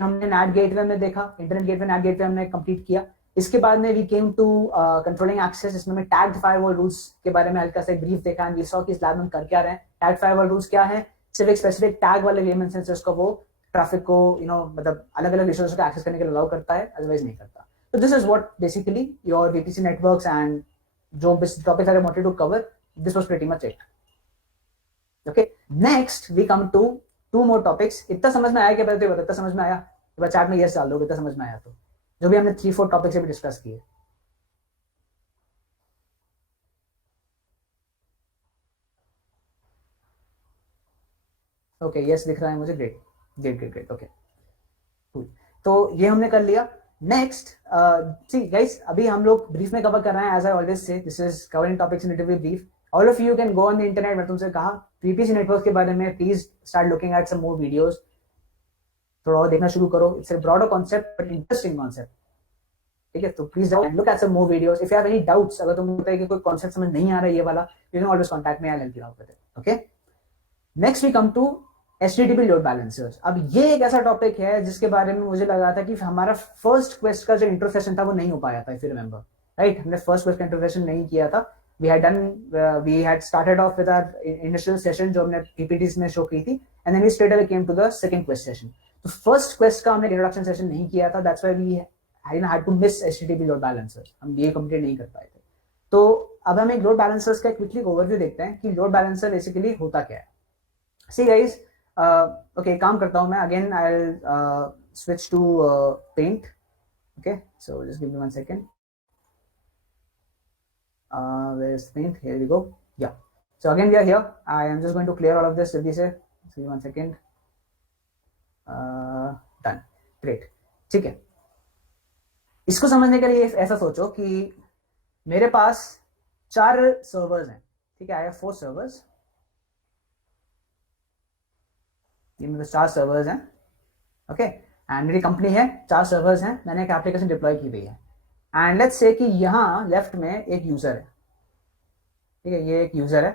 हमने NAT गेटवे में देखा, इंटरनेट गेटवे NAT गेटवे हमने कंप्लीट किया. इसके बाद में we came to controlling access, इसमें मैं टैग्ड फायरवॉल रूल्स के बारे में हल्का सा एक ब्रीफ देखा एंड वी सॉ कि इस लैब में कर क्या रहे हैं. टैग्ड फायरवॉल रूल्स क्या है? सिर्फ एक स्पेसिफिक टैग वाले वीएमएन सेंसर्स को वो ट्रैफिक को मतलब अलग अलग रिसोर्सेज को एक्सेस करने के लिए अलाउ करता है, अदरवाइज नहीं करता. So this is what basically your VPC networks and जो topics that I wanted to cover, this was pretty much it. Okay, next we come to two more topics. इतना समझ में आया क्या? पहले तो बता, इतना समझ में आया? तो बस चैट में यस डाल दो इतना समझ में आया तो. जो भी हमने 3-4 टॉपिक्स से भी डिस्कस किए. ओके यस दिख रहा है मुझे. Great great great great. Okay तो ये हमने कर लिया. नेक्स्ट सी गाइस, अभी हम लोग ब्रीफ में कवर कर रहे हैं. As I always say, this is covering topics in relatively brief. All of you can go on the internet. मैं तुमसे कहा वीपीसी नेटवर्क के बारे में please start looking at some more videos. थोड़ा और देखना शुरू करो. It's a broader concept but interesting concept. ठीक है, तो please look at some more videos. If you have any doubts, अगर तुमको लगता है कि कोई कॉन्सेप्ट समझ नहीं आ रहा है ये वाला, you can always contact me, I will help you out with it. Okay, next we come to HTTP load balancers. अब ये एक ऐसा टॉपिक है जिसके बारे में मुझे लगा था कि हमारा फर्स्ट क्वेस्ट का जो इंट्रो सेशन था वो नहीं हो पाया था. इफ यू रिमेंबर राइट, हमने फर्स्ट क्वेस्ट का इंट्रो सेशन नहीं किया था. We had started off with our initial session जो हमने PPTs में शो की थी, and then we straight away came to the second quest session. तो फर्स्ट क्वेस्ट का हमने इंट्रोडक्शन सेशन नहीं किया था. That's why we had to miss HTTP load balancers. हम ये कंप्लीट नहीं कर पाए थे. तो अब हम एक लोड बैलेंसर्स का क्विकली ओवरव्यू देखते हैं कि लोड बैलेंसर बेसिकली होता क्या है. सी गाइस, okay, काम करता हूँ मैं. Again, I'll switch to Paint. Okay, so just give me 1 second. Where's Paint? Here we go. Yeah. So again, we are here. I am just going to clear all of this. जल्दी से. Give me 1 second. Done. Great. ठीक है. इसको समझने के लिए ऐसा सोचो कि मेरे पास 4 सर्वर्स हैं. ठीक है, I have 4 सर्वर्स. ये मेरे 4 सर्वर्स हैं. ओके, एंड मेरी कंपनी है, 4 सर्वर्स हैं, मैंने एक एप्लीकेशन डिप्लॉय की हुई है. एंड लेट्स से कि यहाँ लेफ्ट में एक यूजर है. ठीक है, ये एक यूजर है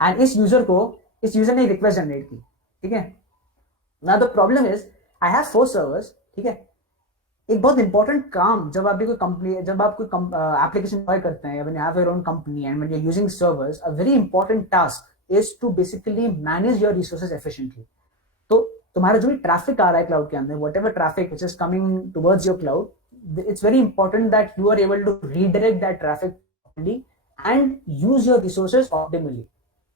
एंड इस यूजर ने रिक्वेस्ट जनरेट की. ठीक है, now the problem is I have 4 servers. ठीक है, एक बहुत इंपॉर्टेंट काम जब आप भी कोई कंपनी, जब आप कोई एप्लीकेशन डिप्लॉय करते हैं, when you have your own company and when you are using servers, a very important task is to basically manage your resources efficiently. तो तुम्हारा जो भी ट्रैफिक आ रहा है क्लाउड के अंदर, whatever traffic which is coming towards your cloud, it's very important that you are able to redirect that traffic properly and use your resources optimally.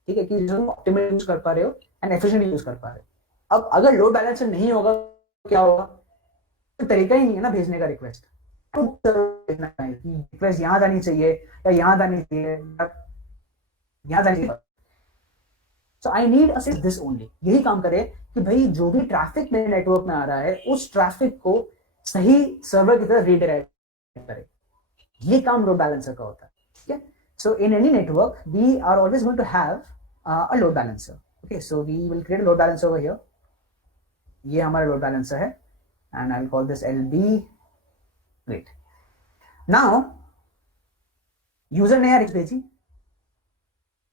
ठीक है, कि रिसोर्स ऑप्टिमली यूज कर पा रहे हो एंड एफिशिएंटली यूज कर पा रहे हो. अब अगर लोड बैलेंसर नहीं होगा तो क्या होगा? तो तरीका ही नहीं है ना भेजने का रिक्वेस्ट. रिक्वेस्ट यहाँ जानी चाहिए या यहाँ जानी चाहिए, यहाँ जानी चाहिए. So I need a this only. यही काम करे कि भाई जो भी ट्रैफिक मेरे नेटवर्क में आ रहा है उस ट्रैफिक को सही सर्वर की तरफ रीडायरेक्ट करे. ये काम लोड बैलेंसर का होता है. ठीक है, so in any network we are always going to have a load balancer. Okay, so we will create load balancer over here. ये हमारा लोड बैलेंसर है and I will call this LB. Great. Now user ने यार भेजी.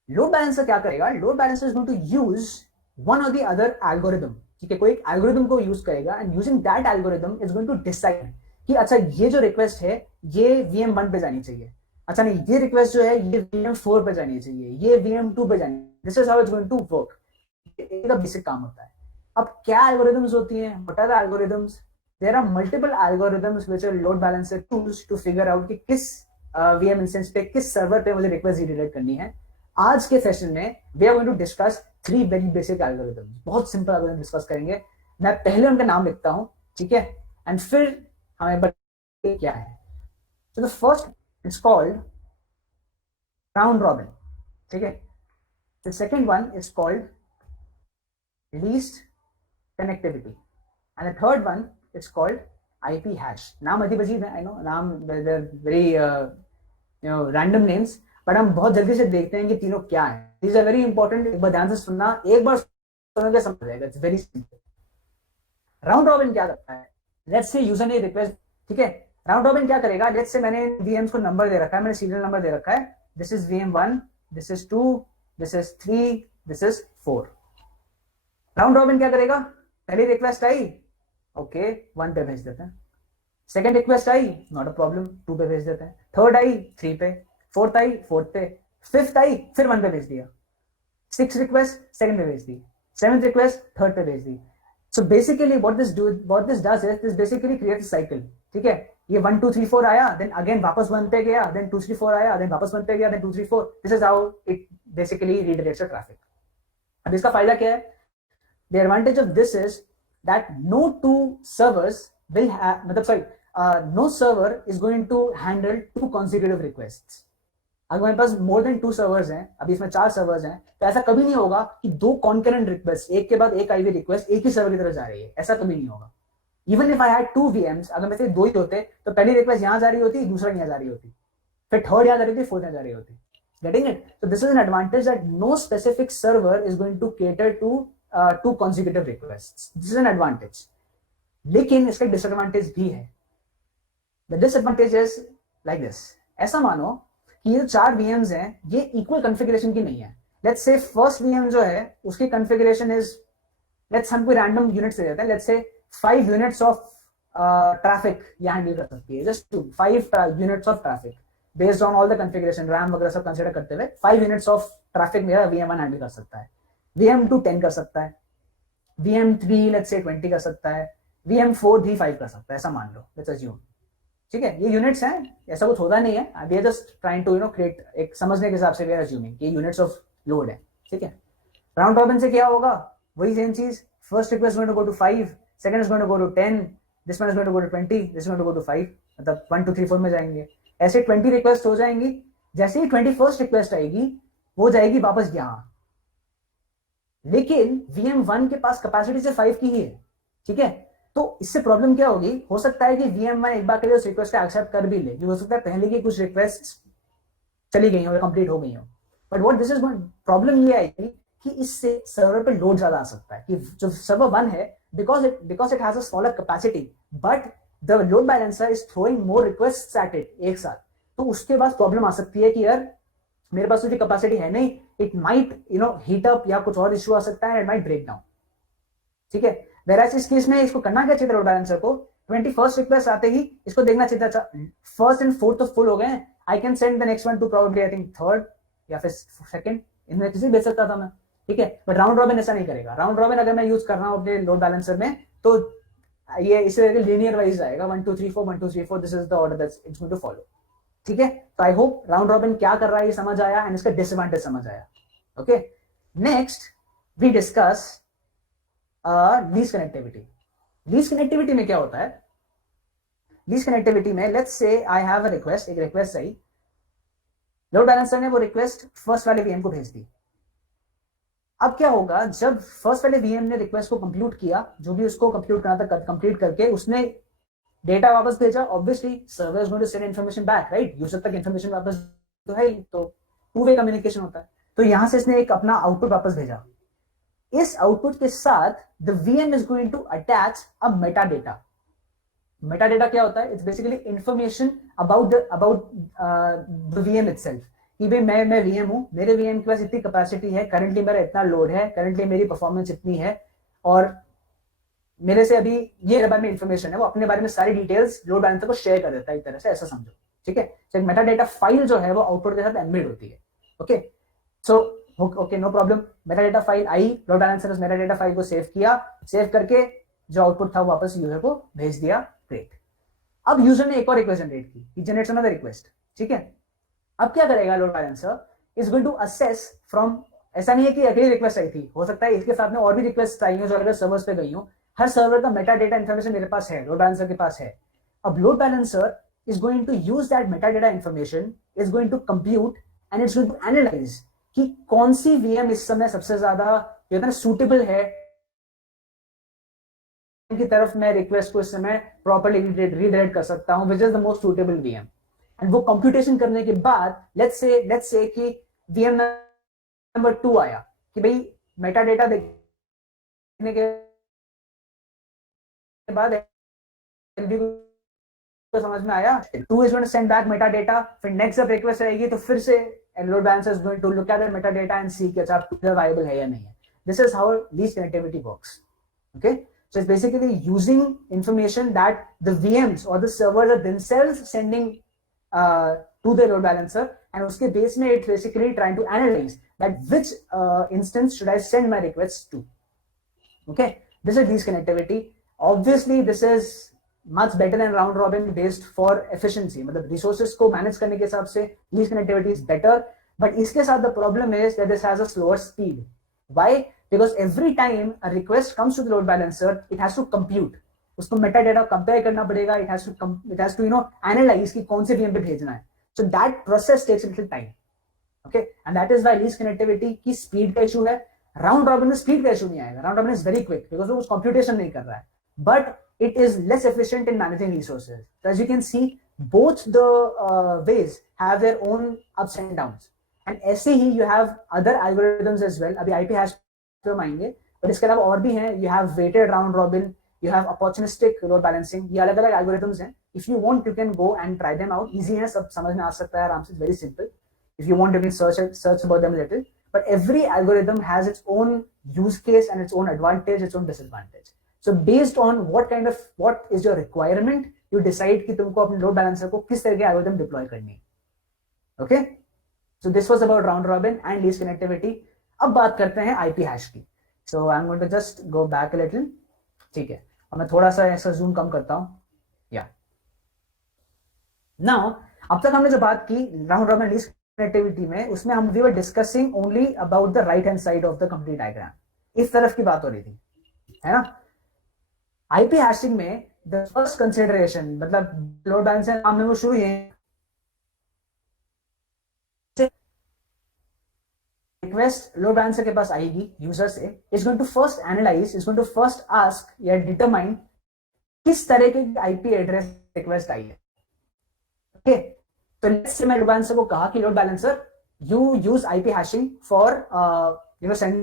लोड बैलेंसर क्या करेगा? Load balancer is going to use one और द अदर एल्गोरिथम. ठीक है, कोई एक एल्गोरिथम को यूज करेगा and using that algorithm is going to decide कि अच्छा ये जो रिक्वेस्ट है ये VM1 पे जानी चाहिए. अच्छा नहीं, ये रिक्वेस्ट जो है ये VM4 पे जानी चाहिए, ये VM2 पे जानी. This is how it's going to work. इसका बेसिक काम होता है. अब क्या एल्गोरिथम्स होती हैं? What are the algorithms? There are multiple algorithms which are load balancer tools to figure out कि किस VM इंस्टेंस पे, किस सर्वर पे मुझे रिक्वेस्ट रीडायरेक्ट करनी है. आज के सेशन में we are going to discuss 3 very basic algorithms. बहुत सिंपल एल्गोरिथम डिस्कस करेंगे. मैं पहले उनका नाम लिखता हूं, ठीक है, एंड फिर हमें बताइए क्या है. So the first is called round robin. ठीक है, the second one is called least connectivity and the third one is called IP hash. नाम अजीब अजीब है, आई नो, नाम वेरी रैंडम नेम्स, बट हम बहुत जल्दी से देखते हैं कि तीनों क्या है. This are very important. एक बार ध्यान से सुनना, एक बार सुन के समझ जाएगा. It's very simple. Round robin क्या करता है? लेट्स से यूजर ने रिक्वेस्ट, ठीक है, राउंड रॉबिन क्या करेगा, लेट्स से मैंने VMs को नंबर दे रखा है, मैंने सीरियल नंबर दे रखा है, this is VM1, this is 2, this is 3, this is 4। Round robin क्या करेगा, पहली रिक्वेस्ट आई, ओके 1 पे भेज देते हैं, second request I, not a problem 2 पे भेज देते हैं, थर्ड आई 3 पे, फोर्थ आई 4 पे, फिफ्थ आई फिर 1 पे भेज दिया, सिक्स रिक्वेस्ट सेकंड पे भेज दी, सेवंथ रिक्वेस्ट थर्ड पे भेज दी। So basically what this does is this basically creates cycle, ठीक है, ये 1 2 3 4 आया, देन अगेन वापस 1 पे गया, देन 2 3 4 आया, देन वापस 1 पे गया, then 2 3 4, this is how it basically redirects the traffic. अब इसका फायदा क्या है, the advantage of this is that no two servers will have, मतलब sorry, no server is going to handle 2 consecutive requests। अगर मेरे पास मोर देन 2 सर्वर्स हैं, अभी इसमें 4 सर्वर्स हैं, तो ऐसा कभी नहीं होगा कि 2 कॉन्करेंट रिक्वेस्ट एक के बाद एक आईवी रिक्वेस्ट एक ही सर्वर की तरफ जा रही है, ऐसा कभी नहीं होगा। Even if I had 2 VMs, अगर मेरे से 2 ही होते तो पहली रिक्वेस्ट यहां जा रही होती, दूसरा यहां जा रही होती, फिर थर्ड यहां जा रही होती, फोर्थ यहां जा रही होती। Getting it? So this is an advantage that no specific server is going to cater to 2 consecutive requests। This is an advantage। लेकिन इसका डिसएडवांटेज भी है। The disadvantage is like this। ऐसा मानो कि ये 4 VMs हैं, ये इक्वल कॉन्फ़िगरेशन की नहीं है। लेट्स से फर्स्ट VM जो है उसकी कॉन्फ़िगरेशन इज, लेट्स हम कोई रैंडम यूनिट से देते हैं, let's say 5 units of traffic ये हैंडल कर सकती है, just 5 units of traffic based on all the configuration, RAM वगैरह सब कंसीडर करते हुए 5 यूनिट्स ऑफ ट्रैफिक मेरा VM1 हैंडल कर सकता है, VM2 10 कर सकता है, VM3 लेट्स से 20 कर सकता है, VM4 भी 5 कर सकता है, ऐसा मान लो, लेट्स अज्यूम। ठीक है, ये यूनिट्स हैं, ऐसा कुछ होता नहीं है, we are just trying to create एक समझने के हिसाब से वी आर अज्यूमिंग ये यूनिट्स ऑफ लोड है। ठीक है, राउंड रॉबिन से क्या होगा, वही सेम चीज, first request going to go to 5, second is going to go to 10, this one is going to go to 20, this going to go to 5, मतलब 1 2 3 4 में जाएंगे, ऐसे 20 रिक्वेस्ट हो जाएंगी। जैसे ही 21st रिक्वेस्ट आएगी वो जाएगी वापस यहाँ, लेकिन VM1 के पास कैपेसिटी से 5 की ही है। ठीक है, तो इससे प्रॉब्लम क्या होगी, हो सकता है कि VM1 एक बार के लिए उस रिक्वेस्ट का एक्सेप्ट कर भी ले, हो सकता है पहले की कुछ रिक्वेस्ट चली गई हो या कंप्लीट हो गई हो, but what this is problem ये आएगी कि इससे सर्वर पे लोड ज्यादा आ सकता है, कि जो सर्वर 1 है because it has a smaller capacity, but the load balancer is throwing more requests at it एक साथ, तो उसके बाद प्रॉब्लम आ सकती है कि यार मेरे पास तो कैपेसिटी है नहीं, इट माइट हीट अप या कुछ और इश्यू आ सकता है, इट माइट ब्रेक डाउन। ठीक है, वेराज इस केस में इसको करना क्या चाहिए लोड बैलेंसर को, 21st रिक्वेस्ट आते ही इसको देखना चाहिए, अच्छा फर्स्ट एंड फोर्थ तो फुल हो गए, I can send the next one two probably I think third या फिर सेकंड, इनमें किसी भेज सकता था मैं। ठीक है, बट राउंड रॉबिन ऐसा नहीं करेगा। राउंड रॉबिन अगर मैं यूज कर रहा हूं अपने लोड बैलेंसर में तो ये इसे लीनियर वाइज आएगा, 1 2 3 4 1 2 3 4, this is the order that's it's going to follow. ठीक है, तो आई होप राउंड रॉबिन क्या कर रहा है ये समझ आया एंड इसका डिसएडवांटेज समझ आया। Okay, next we discuss least connectivity. Least connectivity में क्या होता है, लीस्ट कनेक्टिविटी में let's say I have a request, एक रिक्वेस्ट आई, लोड बैलेंसर ने वो रिक्वेस्ट फर्स्ट वाले VM को भेज दी। अब क्या होगा, जब फर्स्ट वाले VM ने रिक्वेस्ट को कंप्यूट किया, जो भी उसको कंप्यूट करना था कंप्लीट करके उसने डेटा वापस भेजा, obviously server is going to send information back, right, user तक इंफॉर्मेशन वापस तो है ही, तो टू वे कम्युनिकेशन होता है। तो यहां से इसने एक अपना आउटपुट वापस भेजा, इस आउटपुट के साथ the VM is going to attach a meta data. Meta data क्या होता है, it's basically information about the VM itself, कि भाई मैं VM हूं, मेरे VM के पास इतनी कैपेसिटी है, करंटली मेरा इतना लोड है, करंटली मेरी परफॉर्मेंस इतनी है, और मेरे से अभी ये बारे में इंफॉर्मेशन है, वो अपने बारे में सारी डिटेल्स लोड बैलेंसर को शेयर कर देता है एक तरह से, ऐसा समझो। ठीक है, तो मेटा डेटा फाइल जो है वो आउटपुट के साथ एम्बेड होती है। Okay, so okay no problem, metadata file आई, लोड बैलेंसर उस मेटा डेटा फाइल को सेव किया, सेव करके जो आउटपुट था वो वापस यूजर को भेज दिया, ग्रेट। अब यूजर ने एक और रिक्वेस्ट जनरेट की, ही जनरेट्स अनदर रिक्वेस्ट। ठीक है, अब क्या करेगा load balancer, is going to assess from, ऐसा नहीं है कि अकेली रिक्वेस्ट आई थी, हो सकता है इसके साथ में और भी रिक्वेस्ट आई हो जो अलग सर्वर्स पे गई हो, हर सर्वर का मेटा डेटा इंफॉर्मेशन मेरे पास है, लोड बैलेंसर के पास है। अब load balancer is going to use that metadata information, is going to compute and it's going to analyze कि कौन सी VM इस समय सबसे ज्यादा सुटेबल है की तरफ मैं रिक्वेस्ट को इस समय प्रॉपर्ली रीडायरेक्ट कर सकता हूं, which is the most suitable VM। And वो कंप्यूटेशन करने के बाद लेट्स से कि VM नंबर 2 आया कि भाई मेटा डेटा देखने के बाद तो समझ में आया. 2 is going to send back metadata. फिर next जब request रहेगी तो फिर से load balancer is going to look at the metadata and see कि अच्छा viable है या नहीं है. This is how least connectivity works. Okay, so it's basically using information that the VMs or the servers are themselves sending to the load balancer, and uske base mein it's basically trying to analyze that which instance should I send my requests to. Okay, this is least connectivity. Obviously, this is much better than round robin based for efficiency. मतलब resources को manage करने के हिसाब से least connectivity is better, but इसके साथ the problem is that this has a slower speed. Why? Because every time a request comes to the load balancer, it has to compute. उसको metadata compare करना पड़ेगा. It has to analyze कि कौन से VM पे भेजना है. So that process takes a little time. Okay, and that is why least connectivity की speed का issue है. Round robin में speed का issue नहीं आएगा. Round robin is very quick because वो उस computation नहीं कर रहा है. But it is less efficient in managing resources. So as you can see, both the ways have their own ups and downs. And ऐसे ही you have other algorithms as well. अभी IP hash पे हम आएंगे, but इसके अलावा और भी हैं. You have weighted round robin, you have opportunistic load balancing. ये अलग अलग algorithms हैं. If you want, you can go and try them out. Easy है, सब समझ में आ सकता है आराम से. Very simple. If you want, you can search about them a little. But every algorithm has its own use case and its own advantage, its own disadvantage. So based on what is your requirement, you decide कि तुमको अपने load balancer को किस तरह के algorithm deploy करनी है. Okay? So this was about round robin and least connectivity. अब बात करते हैं IP hash की. So I'm going to just go back a little. ठीक है. और मैं थोड़ा सा ऐसा zoom कम करता हूँ. Yeah. Now, अब तक हमने जो बात की round robin least connectivity में, उसमें हम we were discussing only about the right hand side of the complete diagram. इस तरफ की बात हो रही थी, है ना? IP hashing में the first consideration, मतलब load balancer नाम में वो शुरू है. Request load balancer के पास आएगी user से, is going to first analyze, is going to first ask या determine किस तरह के IP address request आई है. Okay, so let's say मैं load balancer को कहा कि load balancer you use IP hashing for send.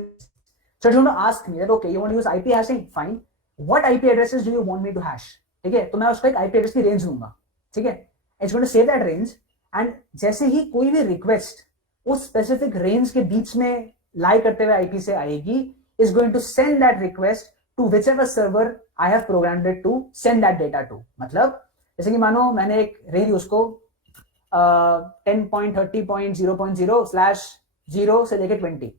So it's going to ask me that okay, you want to use IP hashing, fine. What IP addresses do you want me to hash? ठीक है, तो मैं उसको एक IP address की range दूंगा. ठीक है, it's going to save that range, and जैसे ही कोई भी request उस specific range के बीच में lie करते हुए IP से आएगी, is going to send that request to whichever server I have programmed it to send that data to. मतलब जैसे कि मानो मैंने एक range उसको 10.30.0.0/0 से लेके 20,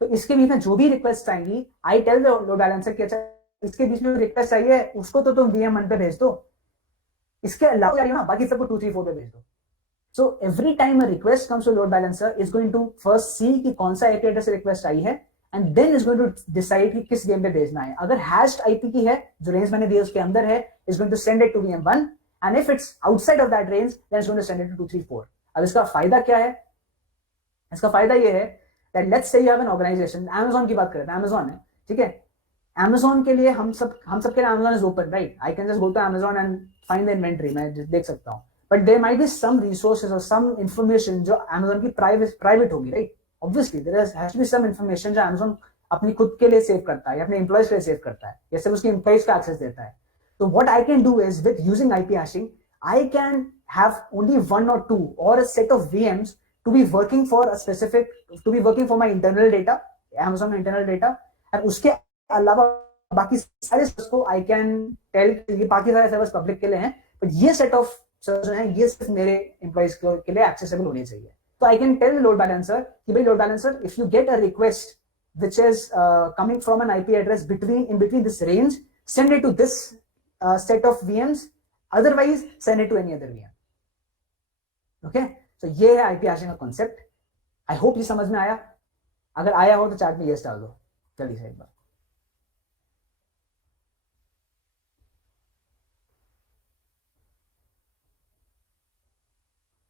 तो इसके बीच में जो भी रिक्वेस्ट आएंगी, I tell the load balancer कि अच्छा इसके बीच में रिक्वेस्ट आई है, उसको तो तुम VM1 पे भेज दो, इसके अलावा बाकी सबको 2, 3, 4 पे भेज दो. So every time a request comes to load balancer is going to first see कि कौन सा IP एड्रेस रिक्वेस्ट आई है, and then is going to decide कि किस VM पे भेजना है. अगर हैश्ड IP की है, जो रेंज मैंने दिया उसके अंदर है, is going to send it to VM1, and if it's outside of that range then is going to send it to 2, 3, 4. अब इसका फायदा क्या है? इसका फायदा ये है that let's say you have an organization, Amazon की बात करें तो Amazon है, ठीक है. Amazon के लिए हम सबके लिए Amazon is open, right? I can just go to Amazon and find the inventory, मैं देख सकता हूँ. But there might be some resources or some information जो Amazon की private होगी, right? Obviously there has to be some information जो Amazon अपनी खुद के लिए सेव करता है या अपने एम्प्लॉयज के लिए सेव करता है या सिर्फ उसके एम्प्लॉयज का एक्सेस देता है. तो what I can do is with using IP hashing, I can have only 1 or 2 or a set of VMs to be working for my internal data, Amazon internal data, and उसके अलावा बाकी सारे सर्वर्स को I can tell ये बाकी सारे सर्वर्स पब्लिक के लिए हैं, but ये set of सर्वर्स हैं ये सिर्फ मेरे एम्प्लॉइज के लिए एक्सेसिबल होने चाहिए. तो I can tell load balancer कि भाई load balancer, if you get a request which is coming from an IP address in between this range, send it to this set of VMs, otherwise send it to any other VM. Okay, तो ये है IP hashing का कॉन्सेप्ट. आई होप ये समझ में आया. अगर आया हो तो चैट में यस डाल दो जल्दी से एक बार.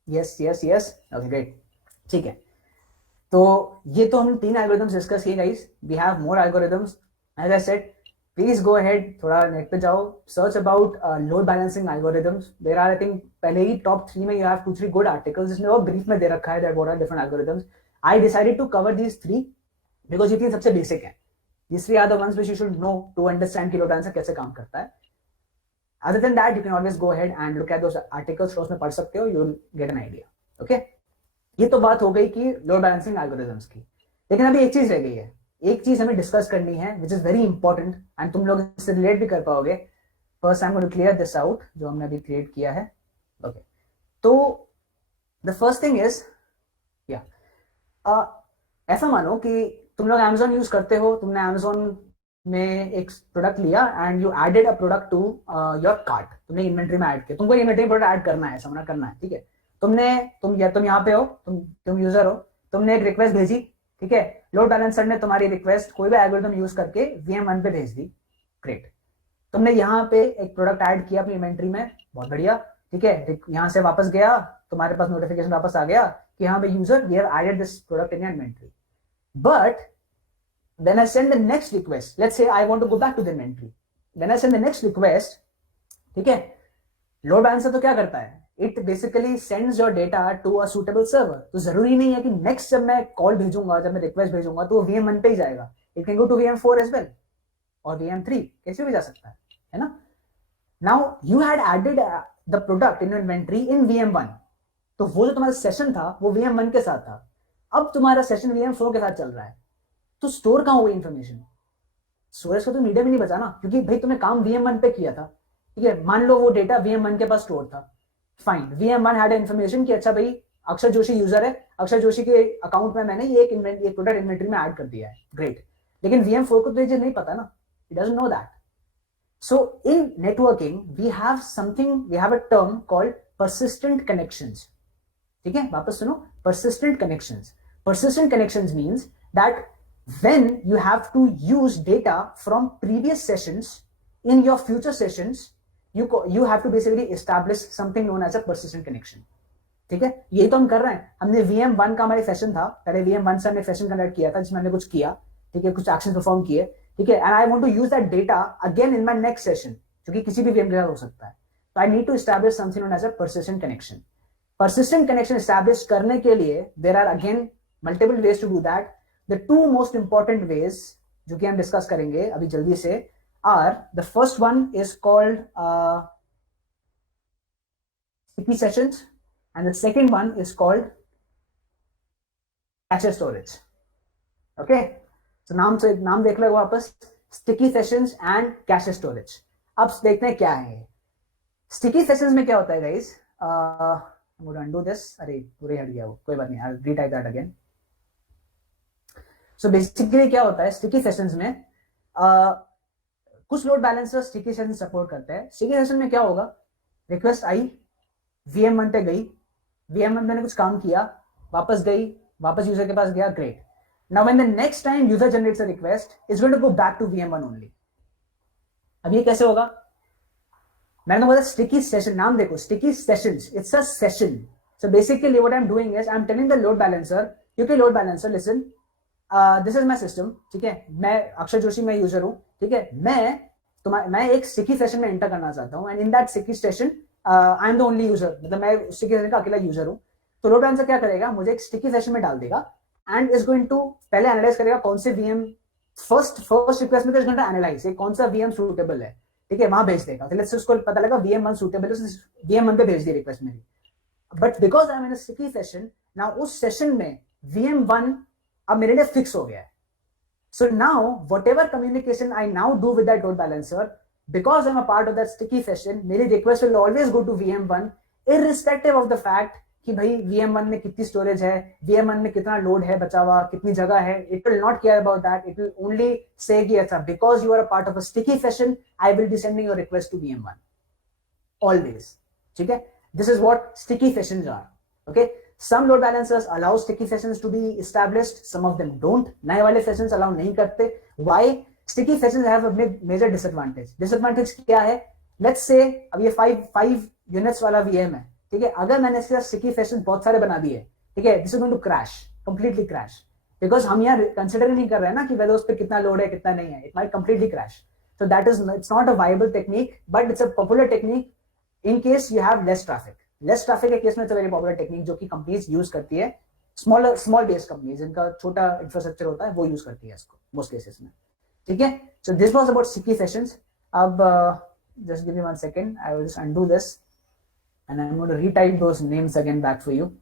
Yes yes yes, okay great. ठीक है, तो ये तो हम 3 एल्गोरिथम्स डिस्कस किए guys. We have more algorithms. As I said, please go ahead, थोड़ा नेट पे जाओ, search about load balancing algorithms. There are I think पहले ही टॉप 3 में यू हैव 2, 3 गुड आर्टिकल्स जिसमें वो ब्रीफ में दे रखा है that what are different algorithms. I decided to cover these 3 because ये 3 सबसे बेसिक है. These 3 are the ones which you should know to understand कि लोड बैलेंसर कैसे काम करता है. Other than that, you can always go ahead and look at those articles, उसमें पढ़ सकते हो, you'll get an idea. Okay? ये तो बात हो गई कि लोड बैलेंसिंग एल्गोरिथम्स की, लेकिन अभी एक चीज रह गई है, एक चीज हमें डिस्कस करनी है which is very important and तुम लोग इससे रिलेट भी कर पाओगे. First I am going to clear this out जो हमने अभी क्रिएट किया है. ओके, तो द फर्स्ट थिंग इज या ऐसा मानो कि तुम लोग Amazon यूज करते हो, तुमने Amazon में एक प्रोडक्ट लिया and you added a product to your cart, तुमने इन्वेंट्री में ऐड किया, तुमको इन्वेंट्री में प्रोडक्ट ऐड करना है, समझना करना है, ठीक है. तुम यहाँ पे हो, तुम यूजर हो, तुमने एक रिक्वेस्ट भेजी, ठीक है. लोड बैलेंसर ने तुम्हारी रिक्वेस्ट कोई भी एल्गोरिथम यूज करके VM1 पे भेज दी. ग्रेट. तुमने यहाँ पे एक प्रोडक्ट ऐड किया अपनी इन्वेंट्री में, बहुत बढ़िया, ठीक है. यहाँ से वापस गया, तुम्हारे पास नोटिफिकेशन वापस आ गया कि यहाँ पे user we have added this product in your inventory. But when I send the next request, let's say I want to go back to the inventory, when I send the next request, ठीक है, load balancer तो क्या करता है, it basically sends your data to a suitable server. तो जरूरी नहीं है कि next जब मैं कॉल भेजूंगा, जब मैं रिक्वेस्ट भेजूंगा तो वो VM1 पे ही जाएगा. It can go to VM4 as well और VM3, कैसे भी जा सकता है ना. Now you had added the product in your inventory in VM1, तो वो जो तुम्हारा सेशन था वो VM1 के साथ था. अब तुम्हारा सेशन VM4 के साथ चल रहा है, तो स्टोर कहां हुई इंफॉर्मेशन, स्टोरेज का तो मीडिया में नहीं बचा ना, क्योंकि भाई तुमने काम VM1 पे किया था, ठीक है. मान लो वो डेटा VM1 के पास स्टोर था, फाइन. VM1 हैड इंफॉर्मेशन कि अच्छा भाई अक्षर जोशी यूजर है, अक्षर जोशी के अकाउंट में मैंने ये एक प्रोडक्ट इन्वेंटरी में ऐड कर दिया है, ग्रेट. लेकिन VM4 को तो ये नहीं पता ना, it doesn't know that. So in networking we have a term called persistent connections, ठीक है. वापस सुनो, persistent connections. Persistent connections means that when you have to use data from previous sessions in your future sessions, you have to basically establish something known as a persistent connection, ठीक है. यही तो हम कर रहे हैं. हमने VM1 का हमारे सेशन था, पहले VM1 से हमने सेशन कंडक्ट किया था जिसमें हमने कुछ किया, ठीक है, कुछ एक्शन परफॉर्म किए, ठीक है. And I want to use that data again in my next session, जो कि किसी भी VM के साथ हो सकता है. तो I need to establish something known as a persistent connection. persistent connection establish करने के लिए there are again multiple ways to do that. The two most important ways जो कि हम डिस्कस करेंगे अभी जल्दी से are, the first one is called sticky sessions and the second one is called cache storage. Okay, so नाम देख लो वापस, sticky sessions and cache storage. अब देखते हैं क्या है sticky sessions में. क्या होता है guys, I'm going to undo this, अरे पूरे हट गया वो, कोई बात नहीं, I'll retype that again. So basically क्या होता है स्टिकी सेशंस में, कुछ load balancer sticky session support करते हैं. स्टिकी सेशन में क्या होगा, रिक्वेस्ट आई, VM1 पे गई, VM1 मैंने कुछ काम किया, वापस गई, वापस यूजर के पास गया, great. Now when the next time user generates a request, it's going to go back to VM1 only. अब ये कैसे होगा, मैंने बोला स्टिकी सेशन, नाम देखो, sticky sessions, it's a session. So basically what I am doing is I am telling the load balancer, क्योंकि load balancer listen, this is my system, ठीक है. मैं अक्षर जोशी, मैं यूजर हूं, ठीक है. मैं एक स्टिकी सेशन में एंटर करना चाहता हूं and in that sticky session I am the only user, मतलब मैं स्टिकी सेशन का अकेला यूजर हूं. तो लोड बैलेंसर क्या करेगा, मुझे एक स्टिकी सेशन में डाल देगा एंड इज गोइंग टू पहले एनालाइज करेगा कौन से VM फर्स्ट रिक्वेस्ट में, तो इज गोइंग टू एनालाइज कौन सा VM सूटेबल है, ठीक है, वहां भेज देगा. तो लेट्स से उसको पता लगा VM1 सूटेबल है, VM1 पे भेज दी रिक्वेस्ट मेरी. But because I am in a sticky session, now उस सेशन में VM1 अब मेरे लिए फिक्स हो गया है. So now whatever communication I now do with that load balancer, because I'm a part of that sticky session, मेरी request will always go to VM1 irrespective of the fact कि भाई VM1 में कितनी स्टोरेज है, VM1 में कितना लोड है बचा हुआ, कितनी जगह है. It will not care about that. It will only say कि अच्छा because you are a part of a sticky session, I will be sending your request to VM1 always. ठीक है, this is what sticky sessions are. Okay, some load balancers allow sticky sessions to be established, some of them don't. नए वाले sessions allow नहीं करते. Why? Sticky sessions have a major disadvantage. Disadvantage क्या है, let's say अब ये 5 units वाला VM है, ठीक है. अगर मैंने इसके साथ sticky sessions बहुत सारे बना दिए, ठीक है, this is going to crash, completely crash, because हम यहाँ कंसिडर नहीं कर रहे हैं ना कि whether उस पर कितना लोड है कितना नहीं है. It might completely crash. So that is, it's not a viable technique, but it's a popular technique in case you have less traffic. Less traffic के केस में वेरी पॉपुलर टेक्निक जो कि कंपनीज यूज करती है, स्मॉल बेस कंपनीज जिनका छोटा इंफ्रास्ट्रक्चर होता है वो यूज करती है इसको मोस्ट केसेस में, ठीक है. So this was about sticky sessions. अब just give me 1 second. I will just undo this and I'm going to retype those names again back for you.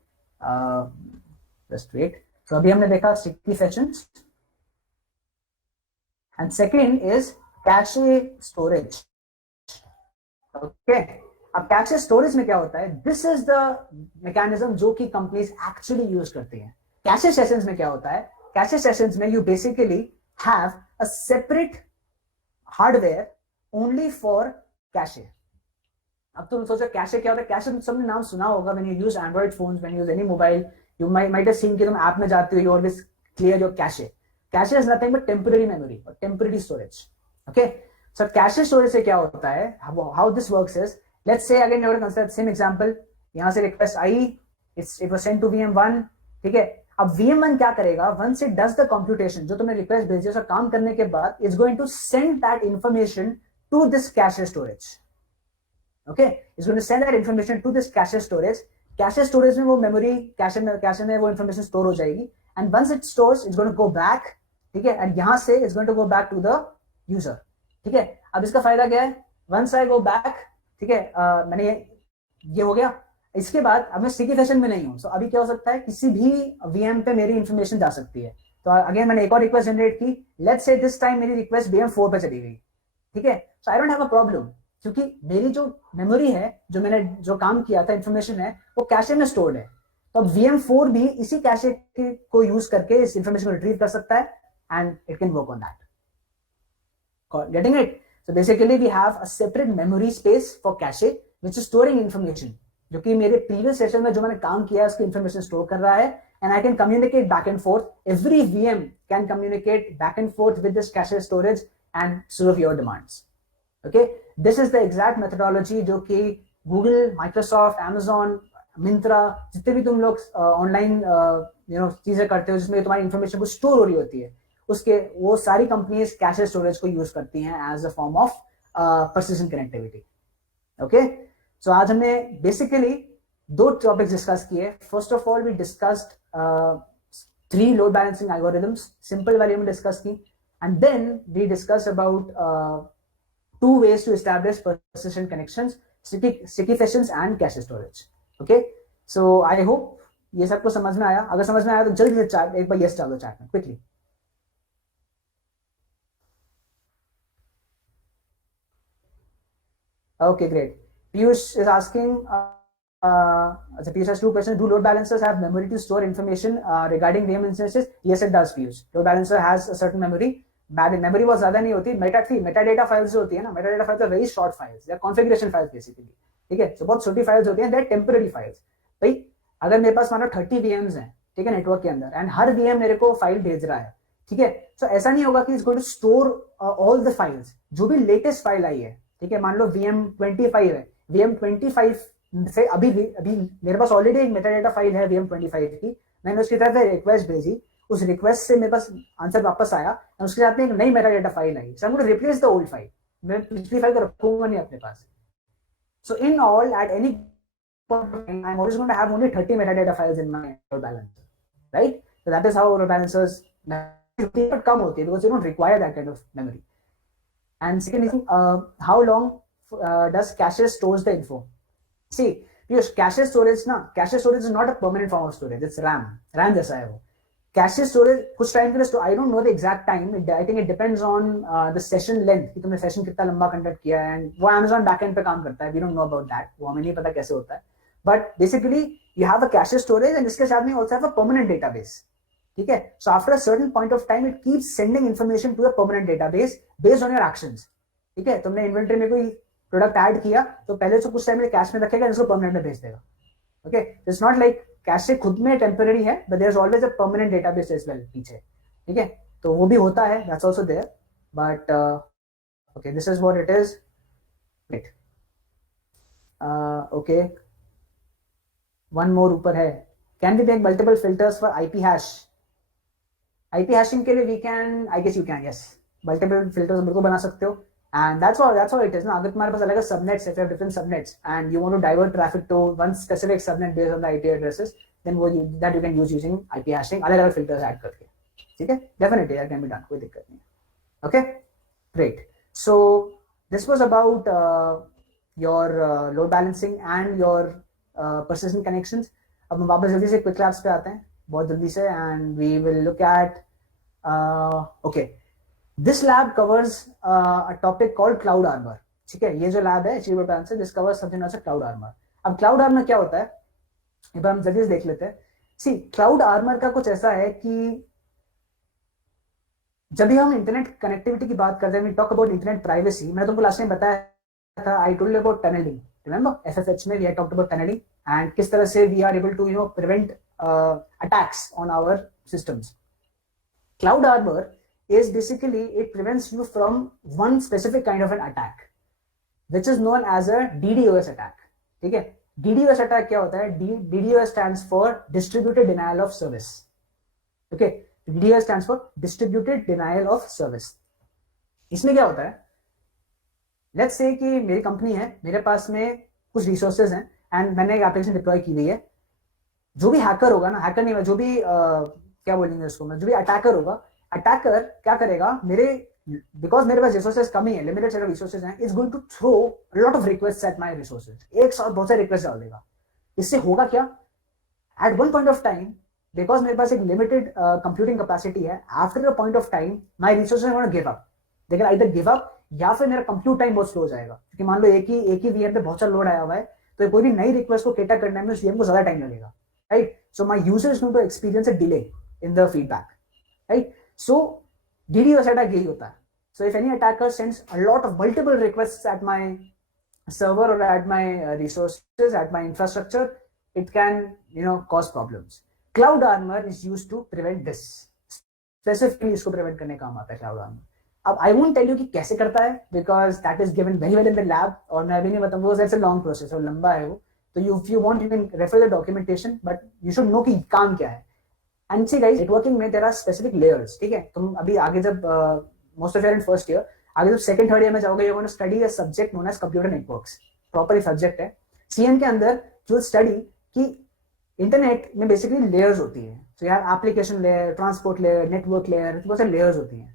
Just wait. So अभी हमने देखा sticky sessions, and second is cache storage. Okay. अब cache storage में क्या होता है? This is the mechanism जो कि companies actually use करती हैं. Cache sessions में क्या होता है? Cache sessions में you basically have a separate hardware only for cache. अब तुम सोचो कैशे क्या होता है? कैशे तुम सबने नाम सुना होगा. When you use Android phones, when you use any mobile, you might have seen कि तुम ऐप में जाते हो, you always clear your cache. Cache is nothing but temporary memory or temporary storage. Okay, so cache storage से क्या होता है? How this works is, let's say again, you consider same example. यहाँ से request I, it was sent to VM1. ठीक है. अब VM1 क्या करेगा? Once it does the computation, जो तुमने request भेजी उसका काम करने के बाद, it's going to send that information to this cache storage. Okay, it's going to send that information to this cache storage. Cache storage में वो memory cache में वो information store हो जाएगी, and once it stores, it's going to go back. ठीक है, and यहाँ से it's going to go back to the user. ठीक है, अब इसका फायदा क्या है? Once I go back, ठीक है, मैंने ये हो गया. इसके बाद अब मैं sticky session में नहीं हूँ, so अभी क्या हो सकता है? किसी भी VM पे मेरी information जा सकती है. तो again मैंने एक और request generate की. Let's say this time मेरी request VM4 पे चली गई. ठीक है, so I don't have a problem. क्योंकि मेरी जो मेमोरी है, जो मैंने जो काम किया था, इंफॉर्मेशन है, वो कैशे में स्टोर्ड है. तो अब VM4 भी इसी कैशे को यूज करके इस इंफॉर्मेशन को रिट्रीव कर सकता है, and it can work on that. Getting it? So basically we have a separate memory space for cache which is storing information, जो कि मेरे प्रीवियस सेशन में जो मैंने काम किया है उसकी इंफॉर्मेशन स्टोर कर रहा है, and I can communicate back and forth. Every VM can communicate back and forth with this cache storage and serve your demands. Okay, this is the exact methodology जो कि Google, Microsoft, Amazon, Myntra, जितने भी तुम लोग ऑनलाइन चीजें करते हो जिसमें तुम्हारी इंफॉर्मेशन को स्टोर हो रही होती है, उसके वो सारी कंपनीज कैशे स्टोरेज को यूज करती हैं as a form of persistent connectivity. Okay, so आज हमने बेसिकली 2 टॉपिक्स डिस्कस किए. First of all we discussed 3 load balancing algorithms, simple वाली हमने डिस्कस की, and then we discuss about 2 ways to establish persistent connections, sticky sessions and cache storage. Okay, so I hope ये सबको समझ में आया. अगर समझ में आया तो जल्दी से चैट एक बार यस डालो चैट में quickly. Okay, great. Piyush is asking, Piyush has 2 questions. Do load balancers have memory to store information regarding VM instances? Yes, it does, Piyush. Load balancer has a certain memory. Memory बहुत ज्यादा नहीं होती. मेटाडेटा फाइल्स जो होती है ना, metadata files are very short files, they are configuration files basically. ठीक है, तो बहुत छोटी फाइल्स होती हैं, दे आर टेम्पररी फाइल्स. भाई अगर मेरे पास मानो 30 VMs हैं, ठीक है, नेटवर्क के अंदर, एंड हर VM मेरे को फाइल भेज रहा है, ठीक है, तो ऐसा नहीं होगा कि it's going to store all the files. जो भी लेटेस्ट फाइल आई है, ठीक है, मान लो VM25 है, VM25 से अभी मेरे पास ऑलरेडी एक मेटाडेटा फाइल है VM25 की, मैंने उसकी तरफ रिक्वेस्ट भेजी, उस रिक्वेस्ट से मेरे पास आंसर वापस आया, और उसके साथ में एक नई मेटाडेटा फाइल आई. So I am going to replace the old file. मैं पिछली फाइल को रखूंगा नहीं अपने पास. So in all at any point I'm always going to have only 30 metadata files in my load balancer, right? So that is how load balancers कम होती है because you don't require that kind of memory. And second is how long does cache stores the info? See, because cache storage is not a permanent form of storage. It's RAM जैसा है वो. कैशे स्टोरेज कुछ टाइम के लिए, आई don't know the exact time, I think it depends on the session length कि तुमने सेशन कितना लंबा कंडक्ट किया है, एंड वो Amazon बैकएंड पे काम करता है. We don't know about that, वो हमें नहीं पता कैसे होता है. But basically you have a cache storage and इसके साथ में also have a permanent database. ठीक है, so after a certain point of time it keeps sending information to a permanent database based on your actions. ठीक है, तुमने इन्वेंटरी में कोई प्रोडक्ट ऐड किया तो पहले तो कुछ टाइम में कैश में रखेगा, इसको परमानेंट में भेज देगा. Okay, it's not like cache खुद में टेम्पररी है, but there is always a permanent database as well पीछे. ठीक है, तो वो भी होता है, that's also there. But okay, this is what it is. Wait, okay, one more ऊपर है. Can we make multiple filters for IP hash? IP hashing के लिए we can, I guess you can, yes, multiple filters बिल्कुल बना सकते हो. And that's how it is. ना अगर तुम्हारे पास अलग subnets, if you have different subnets and you want to divert traffic to one specific subnet based on the IP addresses, then that you can use using IP hashing, अलग अलग filters add करके. ठीक है, definitely that can be done, कोई दिक्कत नहीं. Okay, great. So this was about your load balancing and your persistent connections. अब हम वापस जल्दी से क्विक लैब्स पे आते हैं बहुत जल्दी से, and we will look at okay, this lab covers a topic called cloud armor. ठीक है, ये जो लैब है achievable balance, this covers something not cloud armour. अब क्लाउड आर्मर क्या होता है, एक बार हम जल्दी से देख लेते हैं. सी, क्लाउड आर्मर का कुछ ऐसा है कि जब भी हम इंटरनेट कनेक्टिविटी की बात करते हैं, we talk about internet privacy. मैंने तुमको लास्ट टाइम बताया था, I told you about tunnelling. Remember FFH में we had talked about tunnelling and किस तरह से we are able to prevent attacks on our systems. Cloud Armor is basically it prevents you from one specific kind of an attack, which is known as a DDoS attack. ठीक है, DDoS attack क्या होता है? DDoS stands for Distributed Denial of Service. Okay, DDoS stands for Distributed Denial of Service. इसमें क्या होता है? Let's say कि मेरी कंपनी है, मेरे पास में कुछ रिसोर्सेज हैं एंड मैंने एक एप्लीकेशन डिप्लॉय की हुई है. जो भी हैकर होगा ना, हैकर नहीं, जो भी क्या बोलेंगे उसको, जो भी अटैकर होगा, अटैकर क्या करेगा, बिकॉज मेरे पास रिसोर्सेज कम ही है, लिमिटेड सेट ऑफ रिसोर्सेज हैं, is going to throw lot of request at my resources. एक साथ बहुत सारे रिक्वेस्ट डाल देगा. इससे होगा क्या, at one point of time, because मेरे पास एक लिमिटेड कंप्यूटिंग कैपेसिटी है, after a point of time my resources gonna give up. They can either give up या फिर मेरा कंप्यूट टाइम बहुत स्लो हो जाएगा, क्योंकि मान लो एक ही वीएम पे बहुत सारा लोड आया हुआ है, तो कोई भी नई रिक्वेस्ट को कैटर करने में उस वीएम को ज्यादा टाइम लगेगा, right. So my user is going to experience a delay in the feedback, right. So DDoS attack यही होता है. So if any attacker sends a lot of multiple requests at my server or at my resources, at my infrastructure, it can cause problems. Cloud armor is used to prevent this. Specifically इसको prevent करने काम आता है cloud armor. अब I won't tell you कि कैसे करता है, because that is given very well in the lab, और मैं अभी नहीं बताऊंगा, that's a long process और लंबा है वो. तो if you want you can refer the documentation, but you should know कि काम क्या है. And see guys, networking में there are specific layers. ठीक है, तुम अभी आगे जब most of you are in first year, आगे जब second third year में जाओगे, you're going to study a subject known as computer networks. Proper subject है. CN के अंदर जो study कि इंटरनेट में बेसिकली लेयर्स होती है. So you have application layer, transport layer, network layer, बहुत सारे layers होती हैं.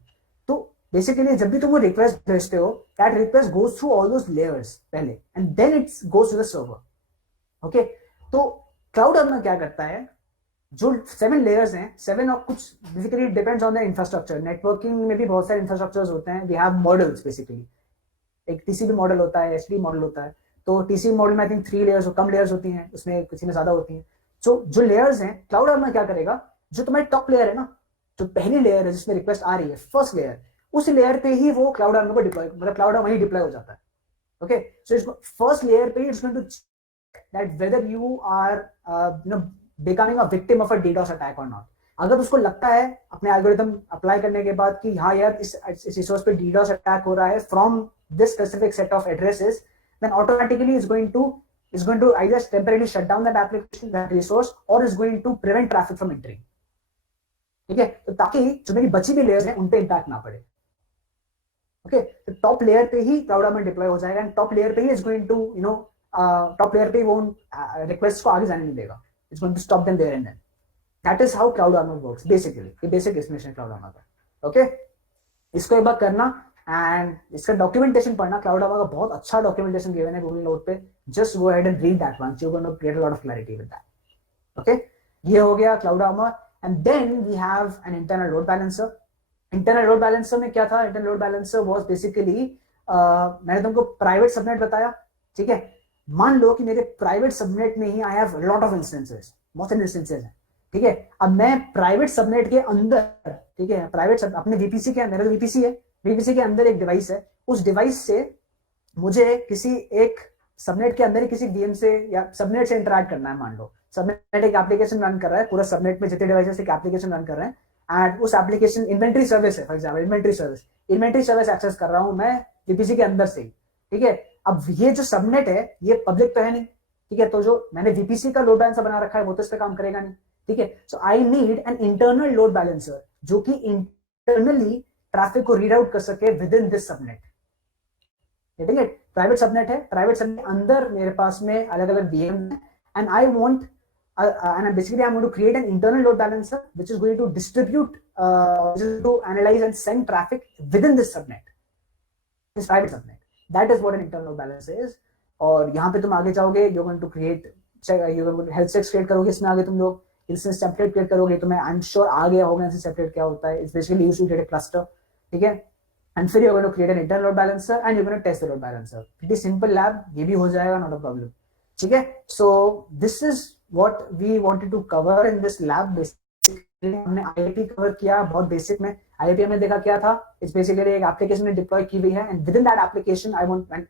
तो बेसिकली जब भी तुम वो रिक्वेस्ट भेजते हो, that request goes through all those layers पहले, and then it goes to the server. Okay, तो क्लाउड आर्मर क्या करता है, जो 7 लेयर्स हैं, 7 और कुछ basically depends on the infrastructure. Networking में भी बहुत सारे इंफ्रास्ट्रक्चर्स होते हैं. वी हैव मॉडल्स बेसिकली, एक टीसीपी मॉडल होता है, एचटीटीपी मॉडल होता है. तो टीसीपी मॉडल में I think 3 layers, come layers होती हैं, उसमें किसी में ज्यादा होती हैं. सो जो लेयर्स हैं, क्लाउड आर्मर क्या करेगा, जो तुम्हारी टॉप लेयर है ना, जो पहली लेयर है जिसमें रिक्वेस्ट आ रही है, फर्स्ट लेयर, उस लेयर पे ही वो क्लाउड आर्मर को डिप्लॉय, मतलब क्लाउड आर्मर वहीं डिप्लॉय हो जाता है. ओके, सो इसको फर्स्ट लेयर पे ही it's going to check that whether you are becoming a victim of a DDoS attack or not. अगर उसको लगता है अपने एल्गोरिथम अप्लाई करने के बाद कि हाँ यार इस रिसोर्स पे DDoS अटैक हो रहा है from this specific set of addresses, then automatically is going to either temporarily shut down that application, that resource, or is going to prevent traffic from entering. ठीक है, तो ताकि जो मेरी बची भी लेयर्स हैं उन पे इंपैक्ट ना पड़े. ओके, तो टॉप लेयर पे ही क्लाउड आर्मर डिप्लॉय हो जाएगा, एंड टॉप लेयर पे ही is going to top layer पे वो रिक्वेस्ट को आगे जाने नहीं देगा. It's going to stop them there and then. That is how cloud armor works basically. ये basic explanation cloud armor का. Okay? इसको एक बार करना and इसका documentation पढ़ना. cloud armor का बहुत अच्छा documentation given है Google Note पे. Just go ahead and read that one. You're going to get a lot of clarity with that. Okay? ये हो गया cloud armor, and then we have an internal load balancer. Internal load balancer में क्या था? Internal load balancer was basically मैंने तुमको private subnet बताया. ठीक है, मान लो कि मेरे प्राइवेट सबनेट में ही I have lot of instances, बहुत सारे इंस्टेंसेस हैं. ठीक है, अब मैं प्राइवेट सबनेट के अंदर, ठीक है, प्राइवेट अपने वीपीसी के, मेरा वीपीसी है, वीपीसी के अंदर एक डिवाइस है, उस डिवाइस से मुझे किसी एक सबनेट के अंदर किसी वीएम से या सबनेट से इंटरैक्ट करना है. मान लो सबनेट एक एप्लीकेशन रन कर रहा है, पूरा सबनेट में जितने डिवाइसेस एक एप्लीकेशन रन कर रहे हैं, एंड उस एप्लीकेशन इन्वेंट्री सर्विस है, for example inventory service access कर रहा हूं मैं वीपीसी के अंदर से ही. ठीक है, अब ये जो सबनेट है ये पब्लिक तो है नहीं. ठीक है, तो जो मैंने वीपीसी का लोड बैलेंसर बना रखा है वो तो इस पे काम करेगा नहीं. ठीक है, so I need an internal load balancer जो कि इंटरनली ट्रैफिक को रीड आउट कर सके विद इन दिस सबनेट. ठीक है, प्राइवेट सबनेट है, प्राइवेट सबनेट अंदर मेरे पास में अलग अलग वीएम है, and I want and basically I'm going to create an internal load balancer which is going to distribute to analyze and send traffic within this subnet, this private subnet. That is what an internal load balancer is. और यहाँ पे तुम आगे जाओगे, you going to create health checks create करोगे, इसमें आगे तुम लोग इंस्टेंस टेम्पलेट क्रिएट करोगे, तो मैं आई एम श्योर आ गया होगा इंस्टेंस टेम्पलेट क्या होता है। It's basically used to create a cluster, ठीक है। एंड फिर you going to create an internal load balancer and you going to test the load balancer. Pretty simple lab, ये भी हो जाएगा, नॉट अ प्रॉब्लम, ठीक है। So this is what we wanted to cover in this lab. Basically हमने आईआईपी कवर किया बहुत बेसिक में। आईआईपी हमने देखा क्या था, इट्स बेसिकली एक एप्लीकेशन में डिप्लॉय की हुई है and with in that application I want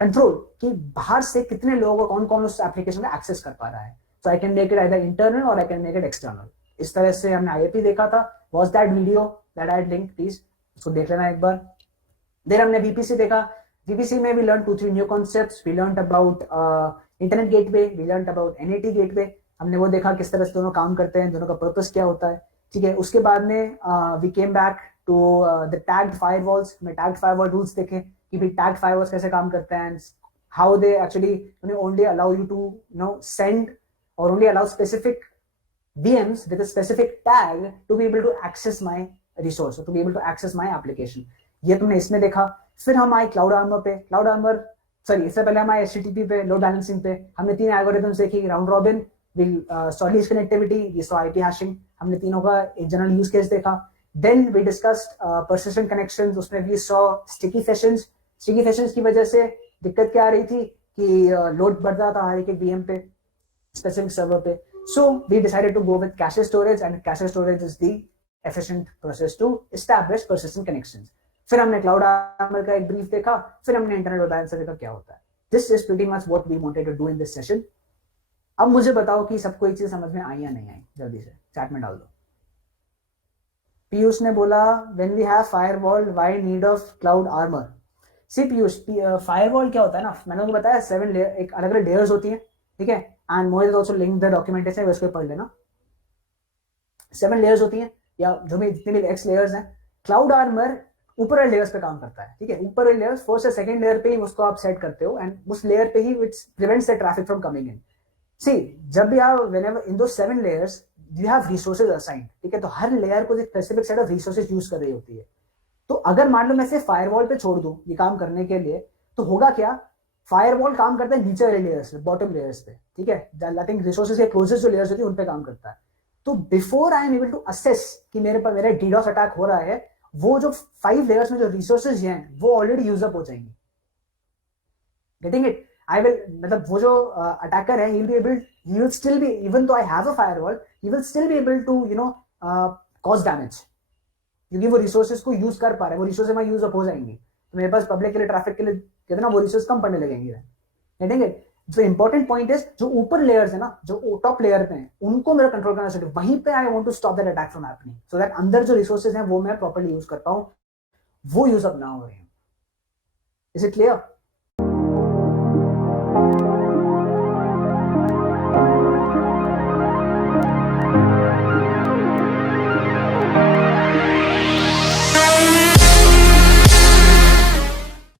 control कि बाहर से कितने लोगों को कौन-कौन उस एप्लीकेशन में एक्सेस कर पा रहा है। So I can make it either internal और I can make it external. इस तरह से हमने आईआईपी देखा था। Was that video that I link, please उसको देख लेना एक बार। देन हमने वीपीसी देखा। वीपीसी में we learn 2-3 new concepts. We learn about internet gateway, we learn about NAT gateway. हमने वो देखा किस तरह से दोनों काम करते हैं, दोनों का पर्पस क्या होता है, ठीक है। उसके बाद में we came back to the tagged firewalls. हमने टैग्ड फायरवॉल रूल्स देखे कि भाई टैग्ड फायरवॉल्स कैसे काम करते हैं, how they actually only allow you to send और only allow specific VMs with a specific tag to be able to access my resource, to be able to access my application. ये तुमने इसमें देखा। फिर हम आए क्लाउड आर्मर पे। क्लाउड आर्मर इससे पहले हम आए HTTP पे, लोड बैलेंसिंग पे। हमने 3 एल्गोरिथम्स देखी, राउंड रॉबिन, सॉलिड कनेक्टिविटी, ये सो आईपी हैशिंग। हमने तीनों का एक जनरल यूज केस देखा। Then we discussed persistent connections. उसमें we saw sticky sessions. Sticky sessions की वजह से दिक्कत क्या आ रही थी कि लोड बढ़ रहा था हर एक VM पे, specific server पे। So we decided to go with cache storage, and cache storage is the efficient process to establish persistent connections. फिर हमने क्लाउड आर्मर का एक ब्रीफ देखा। फिर हमने इंटरनेट लोड बैलेंसर देखा क्या होता है। This is pretty much what we wanted to do in this session. अब मुझे बताओ कि सबको एक चीज समझ में आई या नहीं आई, जल्दी से चैट में डाल दो। पीयूष ने बोला when we have firewall, why need of cloud armor? See Piyush, firewall क्या होता है ना, मैंने आपको बताया 7 लेयर, एक अलग अलग लेयर्स होती है, ठीक है। And Mohit also link the documentation, उसको पढ़ लेना। 7 लेयर्स होती हैं, या जो भी जितने भी एक्स लेयर्स हैं। क्लाउड आर्मर ऊपर वाले लेयर्स पे काम करता है, ठीक है। ऊपर वाले लेयर्स, फर्स्ट या सेकंड लेयर पे ही उसको आप सेट करते हो एंड उस लेयर पे ही it's prevents the traffic from coming in. See जब भी आप व्हेनेवर इन दो 7 layers you have resources assigned, ठीक है। तो हर लेयर को एक specific set of resources use कर रही होती है। तो अगर मान लो मैं सिर्फ फायरवॉल पे छोड़ दूं ये काम करने के लिए, तो होगा क्या, फायरवॉल काम करता है नीचे वाले लेयर्स पे, बॉटम लेयर्स पे, ठीक है। आई थिंक रिसोर्सेज के क्लोजेस्ट जो लेयर्स होती है उन पे काम करता है। तो before I am able to assess कि मेरे पर मेरा डीडॉस अटैक हो रहा है, वो जो 5 लेयर्स में जो रिसोर्सेज हैं वो ऑलरेडी यूज अप हो जाएंगे। Getting it? आई विल, मतलब वो जो अटैकर है, he will still be, even though I have a firewall, he will still be able to cause damage, क्योंकि वो रिसोर्सेज को यूज कर पा रहा है, वो रिसोर्सेज में यूज अप हो जाएंगी, तो मेरे पास पब्लिक के लिए, ट्रैफिक के लिए कितना वो रिसोर्स कम पड़ने लगेंगे। Getting it? जो इंपॉर्टेंट पॉइंट है, जो ऊपर लेयर्स है ना, जो टॉप लेयर पे हैं, उनको मेरा कंट्रोल करना चाहिए। वहीं पे I want to stop that attack from happening, so that अंदर जो रिसोर्सेज हैं वो मैं प्रॉपर्ली यूज कर पाऊं, वो यूज अप ना हो रहे हैं। Is it clear?